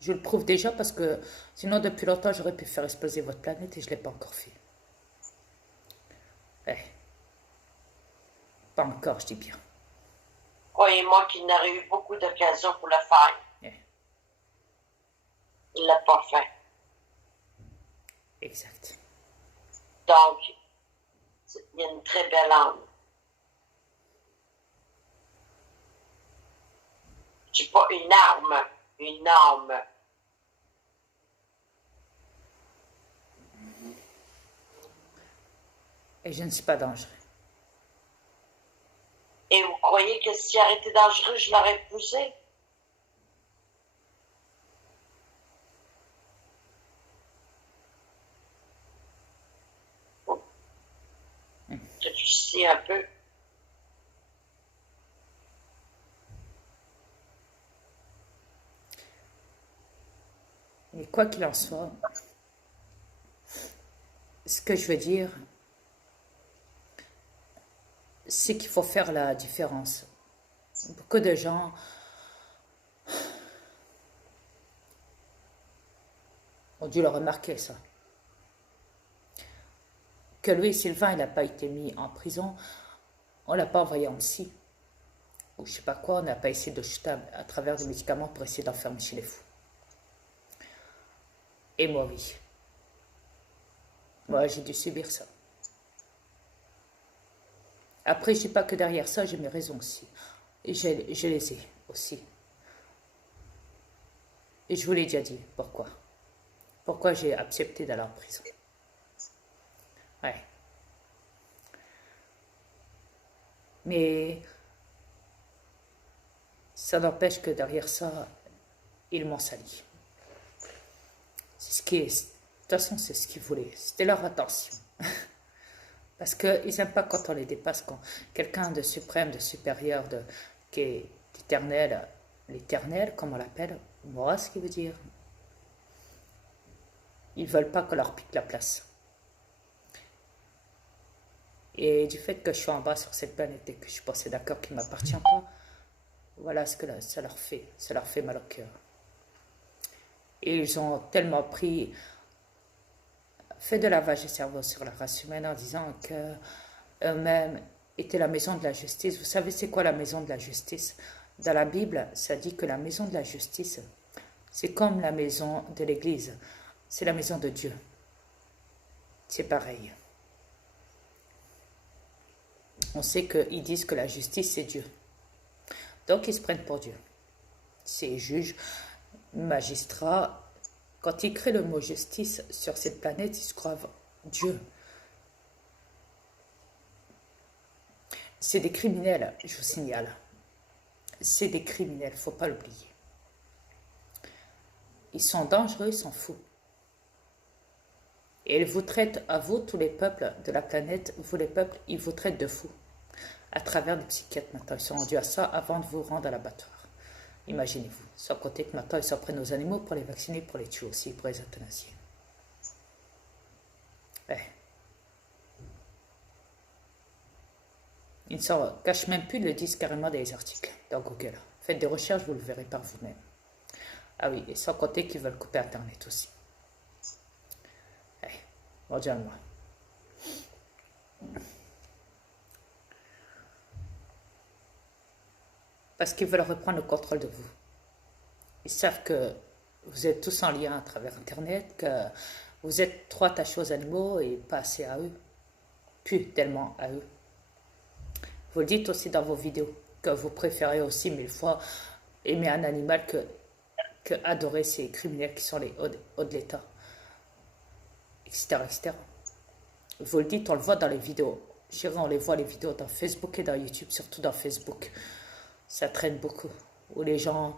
Je le prouve déjà parce que sinon depuis longtemps j'aurais pu faire exploser votre planète et je ne l'ai pas encore fait. Pas encore, je dis bien. Croyez-moi qu'il n'aurait eu beaucoup d'occasions pour le faire. Il ne l'a pas fait. Exact. Donc, il y a une très belle âme. Je dis pas une arme, une âme. Et je ne suis pas dangereux. Et vous croyez que si j'aurais été dangereux, je l'aurais poussé? Réfléchissez un peu. Et quoi qu'il en soit, ce que je veux dire, c'est qu'il faut faire la différence. Beaucoup de gens ont dû le remarquer, ça. Que lui, Sylvain, il n'a pas été mis en prison, on ne l'a pas envoyé en psy, ou je sais pas quoi, on n'a pas essayé de chuter à travers des médicaments pour essayer d'enfermer chez les fous. Et moi, oui. Moi, j'ai dû subir ça. Après, je ne dis pas que derrière ça, j'ai mes raisons aussi. Et je les ai aussi. Et je vous l'ai déjà dit, pourquoi. Pourquoi j'ai accepté d'aller en prison. Ouais. Mais ça n'empêche que derrière ça, ils m'ont sali. C'est ce qui est... De toute façon, c'est ce qu'ils voulaient. C'était leur attention. Parce qu'ils n'aiment pas quand on les dépasse, quand quelqu'un de suprême, de supérieur, qui est éternel, l'éternel, comme on l'appelle, moi, ce qui veut dire. Ils ne veulent pas qu'on leur pique la place. Et du fait que je suis en bas sur cette planète et que je suis passé d'accord qu'il ne m'appartient pas, voilà ce que ça leur fait. Ça leur fait mal au cœur. Et ils ont tellement fait de lavage de cerveau sur la race humaine en disant que eux-mêmes étaient la maison de la justice. Vous savez c'est quoi la maison de la justice? Dans la Bible, ça dit que la maison de la justice, c'est comme la maison de l'Église. C'est la maison de Dieu. C'est pareil. On sait qu'ils disent que la justice, c'est Dieu. Donc, ils se prennent pour Dieu. Ces juges, magistrats, quand ils créent le mot justice sur cette planète, ils se croient Dieu. C'est des criminels, je vous signale. C'est des criminels, il ne faut pas l'oublier. Ils sont dangereux, ils s'en foutent. Et ils vous traitent, à vous, tous les peuples de la planète, vous les peuples, ils vous traitent de fous. À travers des psychiatres maintenant. Ils sont rendus à ça avant de vous rendre à l'abattoir. Imaginez-vous. Sans compter que maintenant, ils s'en prennent aux animaux pour les vacciner, pour les tuer aussi, pour les euthanasier. Ouais. Ils ne s'en cachent même plus, ils le disent carrément dans les articles, dans Google. Faites des recherches, vous le verrez par vous-même. Ah oui, et sans compter qu'ils veulent couper Internet aussi. mondialement. Parce qu'ils veulent reprendre le contrôle de vous. Ils savent que vous êtes tous en lien à travers Internet, que vous êtes trop attachés aux animaux et pas assez à eux. Plus tellement à eux. Vous le dites aussi dans vos vidéos, que vous préférez aussi 1000 fois aimer un animal que adorer ces criminels qui sont les hauts de l'État, etc., etc. Vous le dites, on le voit dans les vidéos. Chérie, on les voit les vidéos dans Facebook et dans YouTube, surtout dans Facebook. Ça traîne beaucoup. Où les gens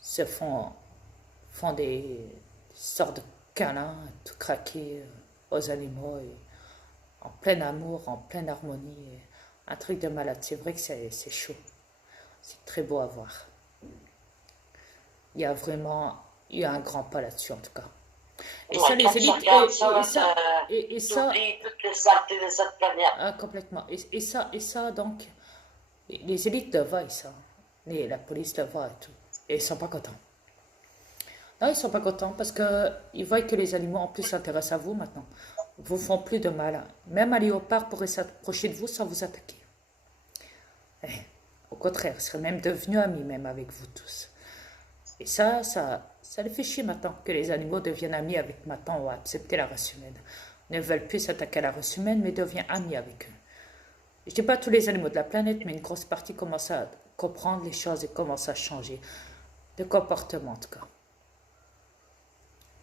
se font des sortes de câlins, tout craquer aux animaux, et en plein amour, en pleine harmonie. Un truc de malade. C'est vrai que c'est chaud. C'est très beau à voir. Il y a vraiment eu un grand pas là-dessus, en tout cas. Et ça, les élites, et ça, toutes les saletés de cette planète. ah, complètement. Et ça, donc, les élites le voient, ça. La police le voit et tout. Et ils sont pas contents. Non, ils sont pas contents parce qu'ils voient que les animaux en plus s'intéressent à vous maintenant. Vous font plus de mal. Même un léopard pourrait s'approcher de vous sans vous attaquer. Au contraire, ils seraient même devenus amis même avec vous tous. Et ça les fait chier maintenant que les animaux deviennent amis avec maintenant ou accepter la race humaine. Ils ne veulent plus s'attaquer à la race humaine, mais deviennent amis avec eux. Je ne dis pas tous les animaux de la planète, mais une grosse partie commence à comprendre les choses et commence à changer de comportement en tout cas.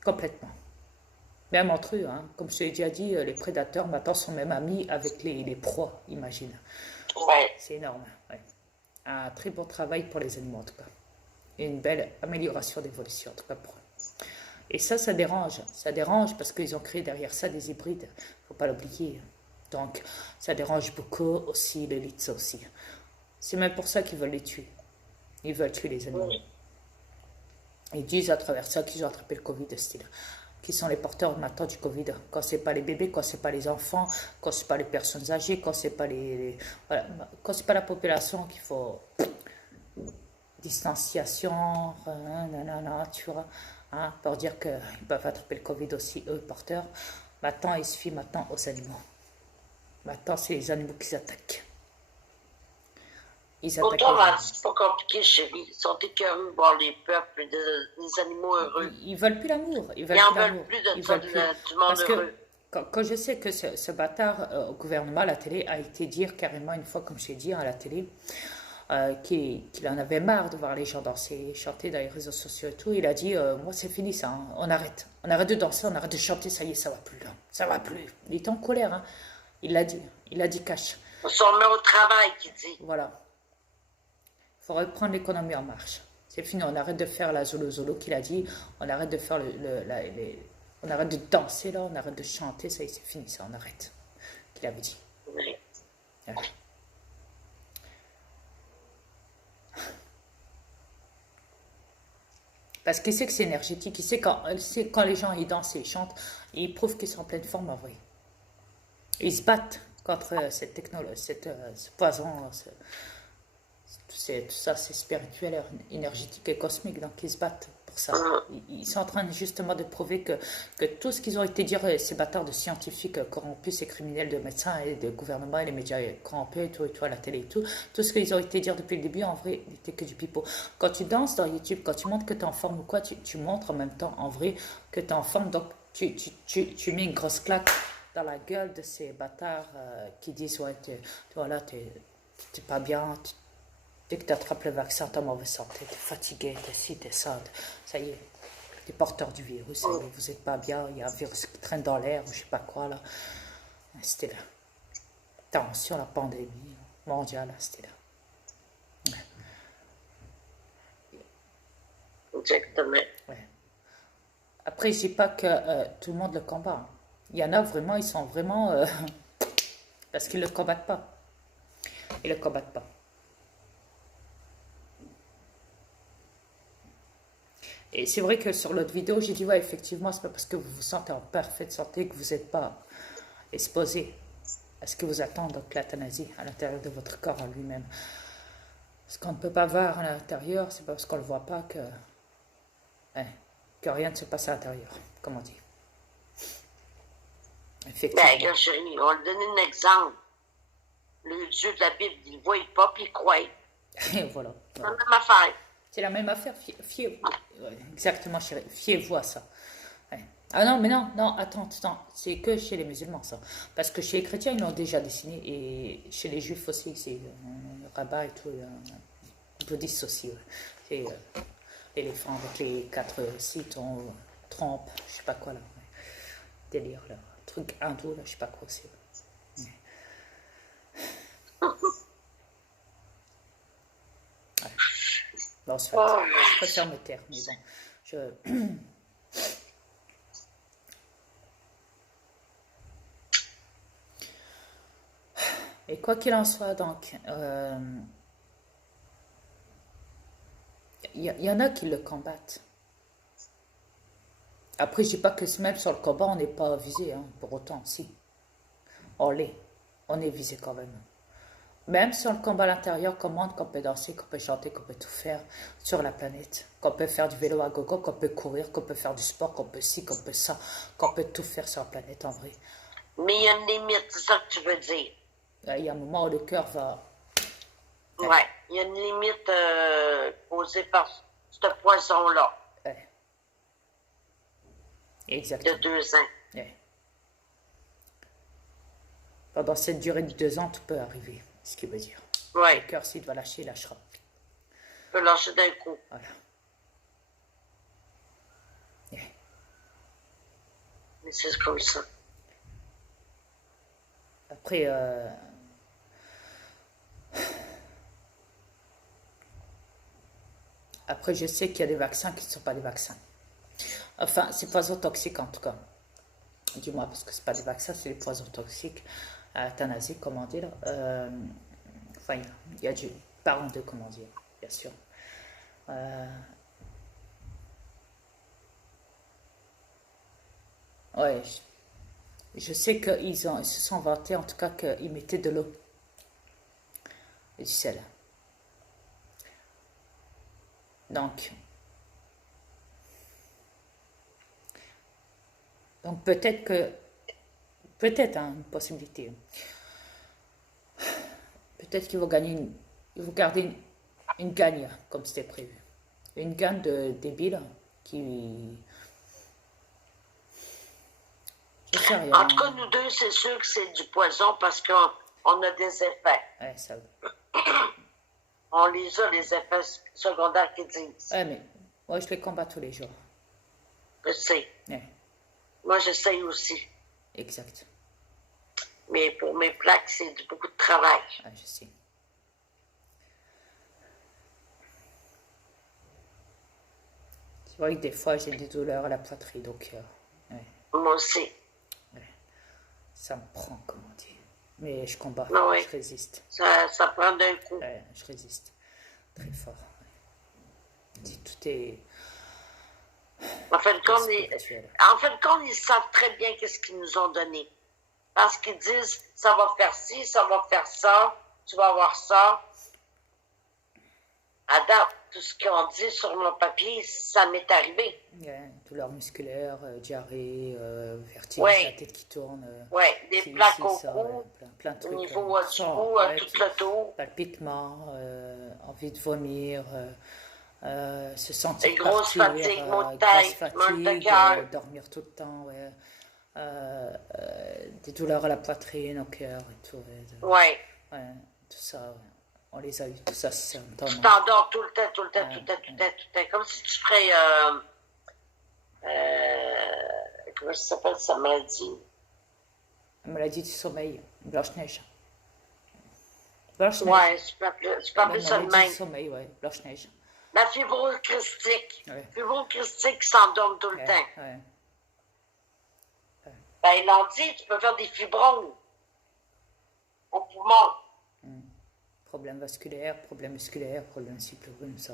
Complètement. Même entre eux, hein. Comme je l'ai déjà dit, les prédateurs maintenant sont même amis avec les proies, imagine. Ouais. C'est énorme. Ouais. Un très bon travail pour les animaux en tout cas. Et une belle amélioration d'évolution en tout cas pour eux. Et ça dérange. Ça dérange parce qu'ils ont créé derrière ça des hybrides. Il ne faut pas l'oublier. Donc, ça dérange beaucoup aussi l'élite, ça aussi. C'est même pour ça qu'ils veulent les tuer. Ils veulent tuer les animaux. Oui. Ils disent à travers ça qu'ils ont attrapé le Covid, style. Qui sont les porteurs maintenant du Covid. Quand c'est pas les bébés, quand c'est pas les enfants, quand c'est pas les personnes âgées, quand c'est pas voilà, quand c'est pas la population qu'il faut distanciation, nanana, tu vois, hein, pour dire qu'ils peuvent attraper le Covid aussi, eux, porteurs. Maintenant, il suffit maintenant aux animaux. Maintenant, c'est les animaux qui attaquent. Ils attaquent Autrement, c'est pas compliqué, chérie. Ils sont écœurés de voir les peuples, les animaux heureux. Ils veulent plus l'amour. Ils en veulent plus de ça, du monde Parce heureux. que quand je sais que ce bâtard au gouvernement, à la télé, a été dire carrément une fois, comme je l'ai dit à la télé, qu'il en avait marre de voir les gens danser, chanter dans les réseaux sociaux et tout. Il a dit, moi c'est fini ça, hein. On arrête de danser, on arrête de chanter, ça y est, ça va plus là, ça va plus. Il était en colère, hein. Il l'a dit cash. On se remet au travail, qui dit. Voilà. Il faut reprendre l'économie en marche. C'est fini, on arrête de faire la zolo qu'il a dit, on arrête de faire on arrête de danser là, on arrête de chanter, ça y est, c'est fini ça, on arrête. Qu'il avait dit. Oui. Ouais. Parce qu'il sait que c'est énergétique, il sait quand les gens ils dansent et ils chantent, ils prouvent qu'ils sont en pleine forme en vrai. Ils se battent contre cette technologie, ce poison, tout ça, c'est spirituel, énergétique et cosmique, donc ils se battent pour ça. Ils sont en train justement de prouver que tout ce qu'ils ont été dire, ces bâtards de scientifiques corrompus, ces criminels de médecins et de gouvernement et les médias corrompus et tout, à la télé et tout ce qu'ils ont été dire depuis le début, en vrai, il n'était que du pipeau. Quand tu danses dans YouTube, quand tu montres que tu es en forme ou quoi, tu montres en même temps, en vrai, que tu es en forme, donc tu mets une grosse claque dans la gueule de ces bâtards qui disent, ouais, t'es pas bien, dès que tu attrapes le vaccin, t'es en mauvaise santé, t'es fatigué, t'es ci, t'es ça, ça y est, t'es porteur du virus, vous n'êtes pas bien, il y a un virus qui traîne dans l'air, ou je sais pas quoi, là. C'était là. Attention, la pandémie mondiale, c'était là. Exactement. Ouais. Après, je dis pas que tout le monde le combat. Il y en a vraiment, ils sont vraiment... parce qu'ils ne le combattent pas. Ils ne le combattent pas. Et c'est vrai que sur l'autre vidéo, j'ai dit, ouais, effectivement, c'est pas parce que vous vous sentez en parfaite santé que vous n'êtes pas exposé à ce que vous attend, donc l'euthanasie à l'intérieur de votre corps en lui-même. Ce qu'on ne peut pas voir à l'intérieur, c'est pas parce qu'on ne le voit pas que rien ne se passe à l'intérieur, comme on dit. Ben, Effectivement. là, chérie, on va lui donner un exemple. Le Dieu de la Bible, il ne voit pas, puis il croit. Et voilà. C'est la Voilà. même affaire. C'est la même affaire. Ouais, exactement, chérie. Fiez-vous à ça. Ouais. Ah non, mais non, non, attends. C'est que chez les musulmans, ça. Parce que chez les chrétiens, ils l'ont déjà dessiné. Et chez les juifs aussi, c'est le rabbin et tout. Bouddhistes aussi, ouais. C'est l'éléphant avec les 4 citons, trompes, je sais pas quoi là. Ouais. Délire là. Truc hindou là, je sais pas quoi c'est. Ouais. Ouais. Bon, c'est fait. Oh, Je préfère me taire, mais bon. Je... Et quoi qu'il en soit, donc, y en a qui le combattent. Après, je dis pas que même sur le combat, on n'est pas visé, hein, pour autant, si. On l'est. On est visé quand même. Même sur le combat à l'intérieur, qu'on montre qu'on peut danser, qu'on peut chanter, qu'on peut tout faire sur la planète. Qu'on peut faire du vélo à gogo, qu'on peut courir, qu'on peut faire du sport, qu'on peut ci, qu'on peut ça, qu'on peut tout faire sur la planète en vrai. mais il y a une limite, c'est ça que tu veux dire. Il y a un moment où le cœur va. Ouais, il y a une limite causée par ce poison-là Ouais, de exactement. 2 ans. Ouais. Pendant cette durée de 2 ans, tout peut arriver. Ce qui veut dire. Ouais, Le cœur, s'il doit lâcher, il lâchera. il peut lâcher d'un coup. Voilà. Ouais. Mais c'est comme ça. Après, après, je sais qu'il y a des vaccins qui ne sont pas des vaccins. Enfin, c'est poison toxique en tout cas. Du moins, parce que c'est pas des vaccins, c'est des poisons toxiques. Euthanasiques, comment dire. Enfin, il y a du parent de, comment dire, bien sûr. Euh, ouais, je sais ils se sont vantés en tout cas qu'ils mettaient de l'eau et du sel. Donc, donc peut-être hein, une possibilité. Peut-être qu'ils vont gagner ils vont garder une gagne comme c'était prévu. Une gagne de débiles qui, je sais rien. En tout cas, nous deux, c'est sûr que c'est du poison parce qu'on a des effets. Ouais, ça. On les a, les effets secondaires qui disent. Ouais, mais moi je les combats tous les jours. Je sais. Ouais, Moi, j'essaye aussi. exact. Mais pour mes plaques, c'est beaucoup de travail. Ah, je sais. C'est vrai que des fois j'ai des douleurs à la poitrine, donc ouais, Moi aussi. ouais, ça me prend, comme on dit. Mais je combats, Ah oui. je résiste. Ça prend d'un coup. Ouais, je résiste très fort. Ouais. Tout est En fin de compte, spirituel. ils savent très bien qu'est-ce qu'ils nous ont donné. Parce qu'ils disent, ça va faire ci, ça va faire ça, tu vas avoir ça. À date, tout ce qu'ils ont dit sur mon papier, ça m'est arrivé. Ouais, douleurs musculaires, diarrhée, vertige, Ouais. la tête qui tourne. Ouais, des ci, plaques ci, au ça, cou, ouais, plein de au trucs. niveau du sang, cou, ouais, tout le tour. palpitements, envie de vomir, se sentir Des grosses partir, fatigues, maux de grosse tête, mal de fatigue, cœur. dormir tout le temps, ouais. Des douleurs à la poitrine, au cœur et tout. Ouais. Ouais, tout ça, ouais. On les a eu, tout ça, c'est un temps. Tu t'endors tout le temps, tout le temps, Ouais, tout le temps, tout le temps, tout le temps. Comme si tu ferais, comment ça s'appelle sa maladie? La maladie du sommeil, Blanche-Neige. Blanche-Neige. Ouais, tu peux appeler La ça de maladie du même. sommeil, ouais, Blanche-Neige. La fibrose christique. Ouais. Fibrose christique qui s'endorme tout le Ouais, temps. ouais. Ben, ils l'ont dit, tu peux faire des fibromes au poumon. Problème vasculaire, problème musculaire, problème cyclorhume, ça.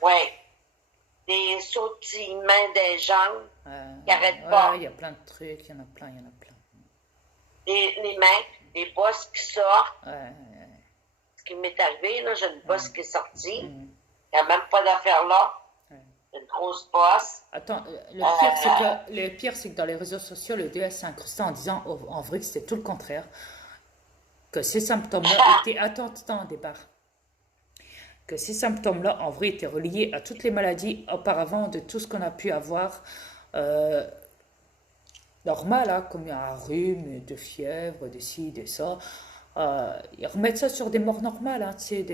Ouais. Des sautillements des jambes Ouais, qui n'arrêtent pas. il y a plein de trucs, il y en a plein, il y en a plein. Les mains, des bosses qui sortent. Ouais, Ce qui m'est arrivé, là, j'ai une bosse qui est sortie. mm, Il n'y a même pas d'affaire là. ouais. une grosse bosse. Attends, Euh, le pire, c'est que dans les réseaux sociaux, le DS s'est incrusté en disant en vrai que c'était tout le contraire. Que ces symptômes-là étaient. Attends, attends, départ. Que ces symptômes-là, en vrai, étaient reliés à toutes les maladies auparavant de tout ce qu'on a pu avoir euh, normal, hein, comme un rhume, de fièvre, de ci, de ça. Ils remettent ça sur des morts normales, hein, tu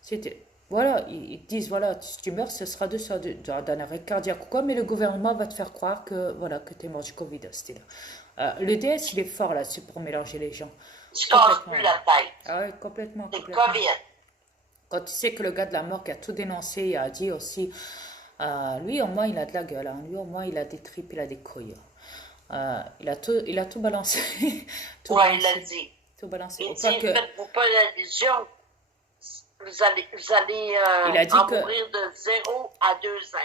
sais, voilà, ils disent, voilà, si tu meurs, ce sera de ça, d'un arrêt cardiaque ou quoi, mais le gouvernement va te faire croire que, voilà, que tu es mort du Covid, c'était là. Le DS, il est fort là-dessus pour mélanger les gens. je casse Complètement. plus la tête. Ah ouais, complètement, C'est complètement. COVID. Quand tu sais que le gars de la morgue a tout dénoncé, il a dit aussi, lui au moins il a de la gueule, hein. Lui au moins il a des tripes, il a des couilles. Il a tout balancé, tout Ouais, il l'a balancé, dit. tout balancé. Il Au pas dit, que, faites-vous pas l'illusion. Vous allez il a dit en que, mourir de 0 à 2 ans.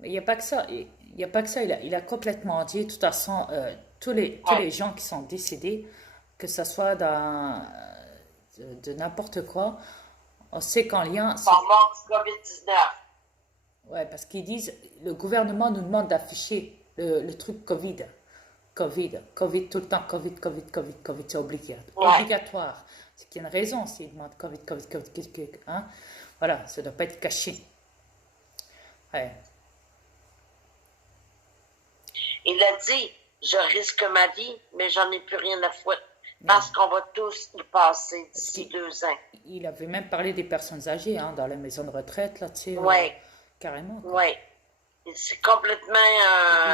mais il n'y a pas que ça, il n'y a pas que ça, il a complètement dit, de toute façon, tous Ouais. les gens qui sont décédés, que ce soit de n'importe quoi, on sait qu'en lien, Ils sont morts du COVID-19. ouais, parce qu'ils disent, le gouvernement nous demande d'afficher le truc Covid. Covid tout le temps, Covid, c'est obligatoire. Ouais. Obligatoire. C'est qu'il y a une raison s'ils demandent Covid, hein. Voilà, ça ne doit pas être caché. Ouais. Il a dit, je risque ma vie, mais j'en ai plus rien à foutre. Parce qu'on va tous y passer Parce d'ici 2 ans. il avait même parlé des personnes âgées, hein, dans la maison de retraite, là, tu sais, Ouais, carrément, quoi. ouais. Et c'est complètement,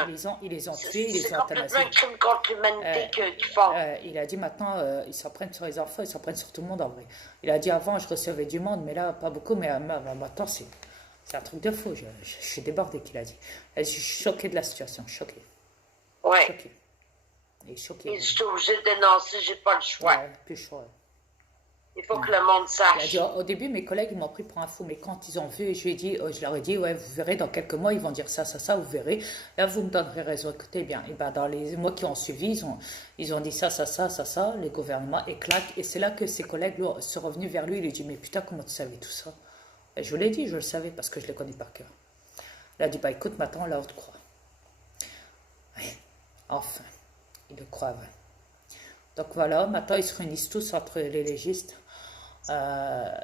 Ils les ont c'est tués, ils les c'est ont complètement euthanasiés. un crime contre Euh, l'humanité qu'ils font. il a dit maintenant, ils s'en prennent sur les enfants, ils s'en prennent sur tout le monde en vrai. Il a dit avant, je recevais du monde, mais là, pas beaucoup, mais maintenant, c'est un truc de fou. Je suis débordé, qu'il a dit. Je suis choqué de la situation, choqué, Ouais. choqué. Et choqué, Et je vraiment. suis obligée de dénoncer, j'ai pas le choix. Ouais, plus chaud. Il faut Ouais. que le monde Il a dit, sache. au début, mes collègues, ils m'ont pris pour un fou, mais quand ils ont vu, je leur ai dit, ouais, vous verrez, dans quelques mois, ils vont dire ça, vous verrez. Là, vous me donnerez raison. Écoutez bien, et ben, dans les mois qui ont suivi, ils ont dit ça, les gouvernements éclatent. Et c'est là que ses collègues sont revenus vers lui, il lui dit, mais putain, comment tu savais tout ça? Et je vous l'ai dit, je le savais, parce que je les connais par cœur. Il a dit, bah écoute, maintenant, là, on te croit. Ouais, enfin, ils le croient, ouais. Donc voilà, maintenant, ils se réunissent tous entre les légistes. euh,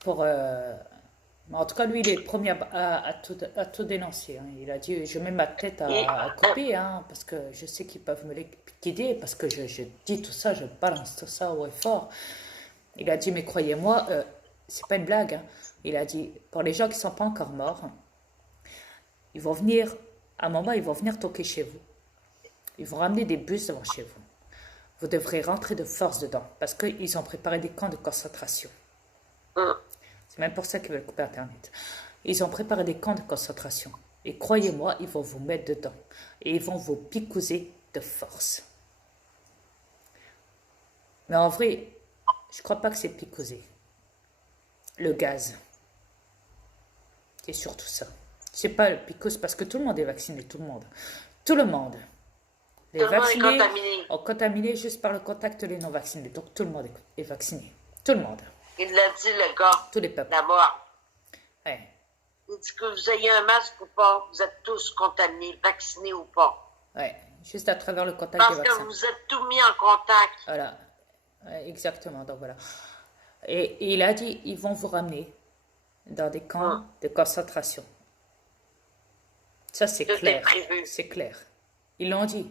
pour. En tout cas, lui, il est le premier à tout dénoncer, hein. Il a dit, je mets ma tête Et, à couper, hein, parce que je sais qu'ils peuvent me liquider, parce que je dis tout ça, je balance tout ça haut et fort. Il a dit, mais croyez-moi, c'est pas une blague, hein. Il a dit, pour les gens qui sont pas encore morts, ils vont venir, à un moment, ils vont venir toquer chez vous. Ils vont ramener des bus devant chez vous. Vous devrez rentrer de force dedans, parce qu'ils ont préparé des camps de concentration. C'est même pour ça qu'ils veulent couper Internet. Ils ont préparé des camps de concentration. Et croyez-moi, ils vont vous mettre dedans. Et ils vont vous picouser de force. Mais en vrai, je crois pas que c'est picousé. Le gaz, c'est surtout ça. C'est pas le picose, parce que tout le monde est vacciné, tout le monde. Tout le monde. Les tout le monde est vaccinés contaminé. ont contaminé juste par le contact les non vaccinés. Donc tout le monde est vacciné. Tout le monde. Il l'a dit, le gars, Tous les peuples. la mort. Ouais. Il dit que vous ayez un masque ou pas, vous êtes tous contaminés, vaccinés ou pas. Ouais. Juste à travers le contact des Parce que vaccins. vous êtes tous mis en contact. Voilà. Ouais, exactement. Donc voilà. Et il a dit, ils vont vous ramener dans des camps de concentration. Ça, c'est Tout est clair. prévu. C'est clair. Ils l'ont dit.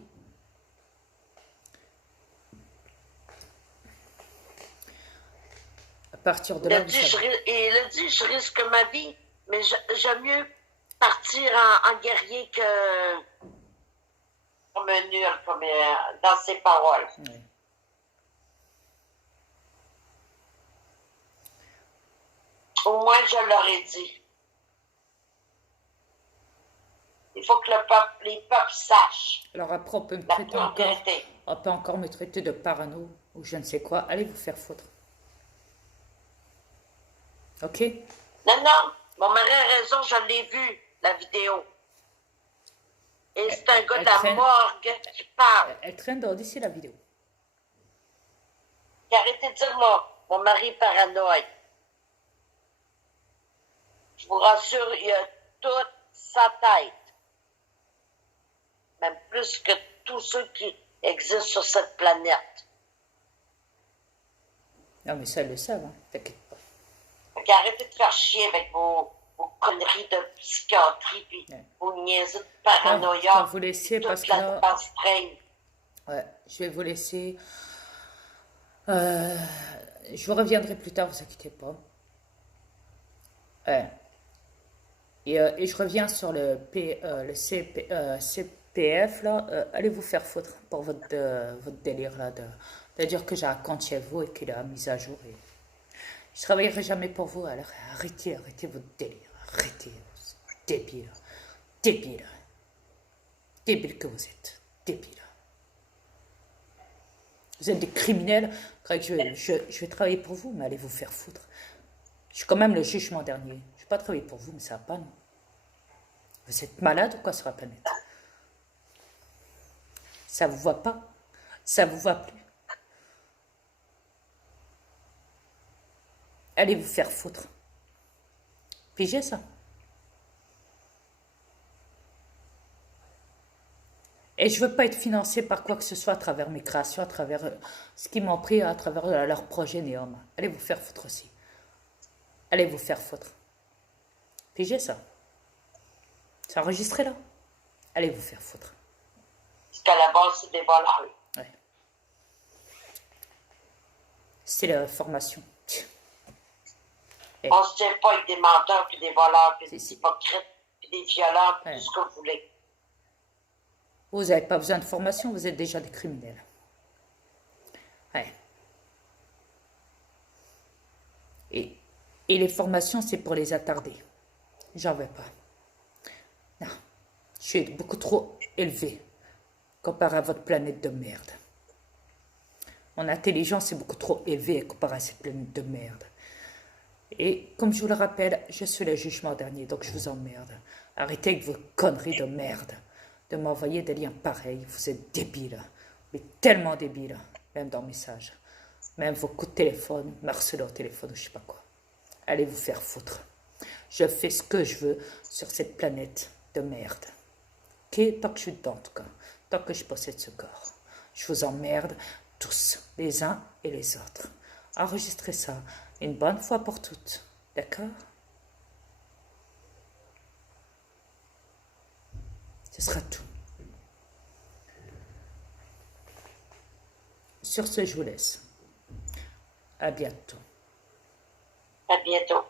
À partir de Il a là, vous dit, savez. il a dit, je risque ma vie, mais j'aime mieux partir en guerrier que comme un nul, comme dans ses paroles. Ouais. Au moins, je l'aurais dit. Il faut que les peuples sachent Alors après, la pure vérité. on peut encore me traiter de parano ou je ne sais quoi. Allez vous faire foutre. Ok? Non, non, mon mari a raison, je l'ai vu, la vidéo. Et c'est un gars de la morgue qui parle. Elle traîne d'ici la vidéo. Arrêtez de dire mon mari est paranoïaque. Je vous rassure, il y a toute sa tête. Même plus que tous ceux qui existent sur cette planète. Non, mais ça, ils le savent, hein. T'inquiète pas. Fait qu'arrêtez de faire chier avec vos conneries de psychiatrie, puis Ouais. vos niaiseries de Bon, je paranoïa, vais vous laisser puis parce toute que la là, passe-traîne. ouais, je vais vous laisser. Euh, je vous reviendrai plus tard, vous inquiétez pas. Ouais. Et je reviens sur le CPF, là. Allez vous faire foutre pour votre délire, là, de dire que j'ai un compte chez vous et qu'il a mis à jour. Et je travaillerai jamais pour vous, alors arrêtez votre délire. Arrêtez, débile. Débile. Débile que vous êtes. Débile. Vous êtes des criminels. Je vais travailler pour vous, mais allez vous faire foutre. Je suis quand même le jugement dernier. Je ne vais pas travailler pour vous, mais ça va pas, non. Vous êtes malade ou quoi sur la planète? Ça vous voit pas? Ça vous voit plus? Allez vous faire foutre. Pigez ça. Et je veux pas être financé par quoi que ce soit à travers mes créations, à travers ce qu'ils m'ont pris, à travers leur projet Néom. Allez vous faire foutre aussi. Allez vous faire foutre. Pigez ça. C'est enregistré là. Allez vous faire foutre. Parce qu'à la base, c'est des voleurs. Ouais. C'est la formation. On se tient pas avec des menteurs, puis des voleurs, puis des Si. hypocrites, puis des violeurs, puis Ouais. tout ce que vous voulez. Vous n'avez pas besoin de formation, vous êtes déjà des criminels. Ouais. Et les formations, c'est pour les attardés. J'en veux pas. Non. Je suis beaucoup trop élevé comparé à votre planète de merde. Mon intelligence est beaucoup trop élevée comparé à cette planète de merde. Et comme je vous le rappelle, je suis le jugement dernier, donc je vous emmerde. Arrêtez avec vos conneries de merde. De m'envoyer des liens pareils. Vous êtes débiles. Mais tellement débiles. Même dans le message. Même vos coups de téléphone, me harceler au téléphone ou je sais pas quoi. Allez vous faire foutre. Je fais ce que je veux sur cette planète de merde. Ok, tant que je suis dedans en tout cas. Tant que je possède ce corps. Je vous emmerde tous, les uns et les autres. Enregistrez ça une bonne fois pour toutes. D'accord? Ce sera tout. Sur ce, je vous laisse. À bientôt. À bientôt.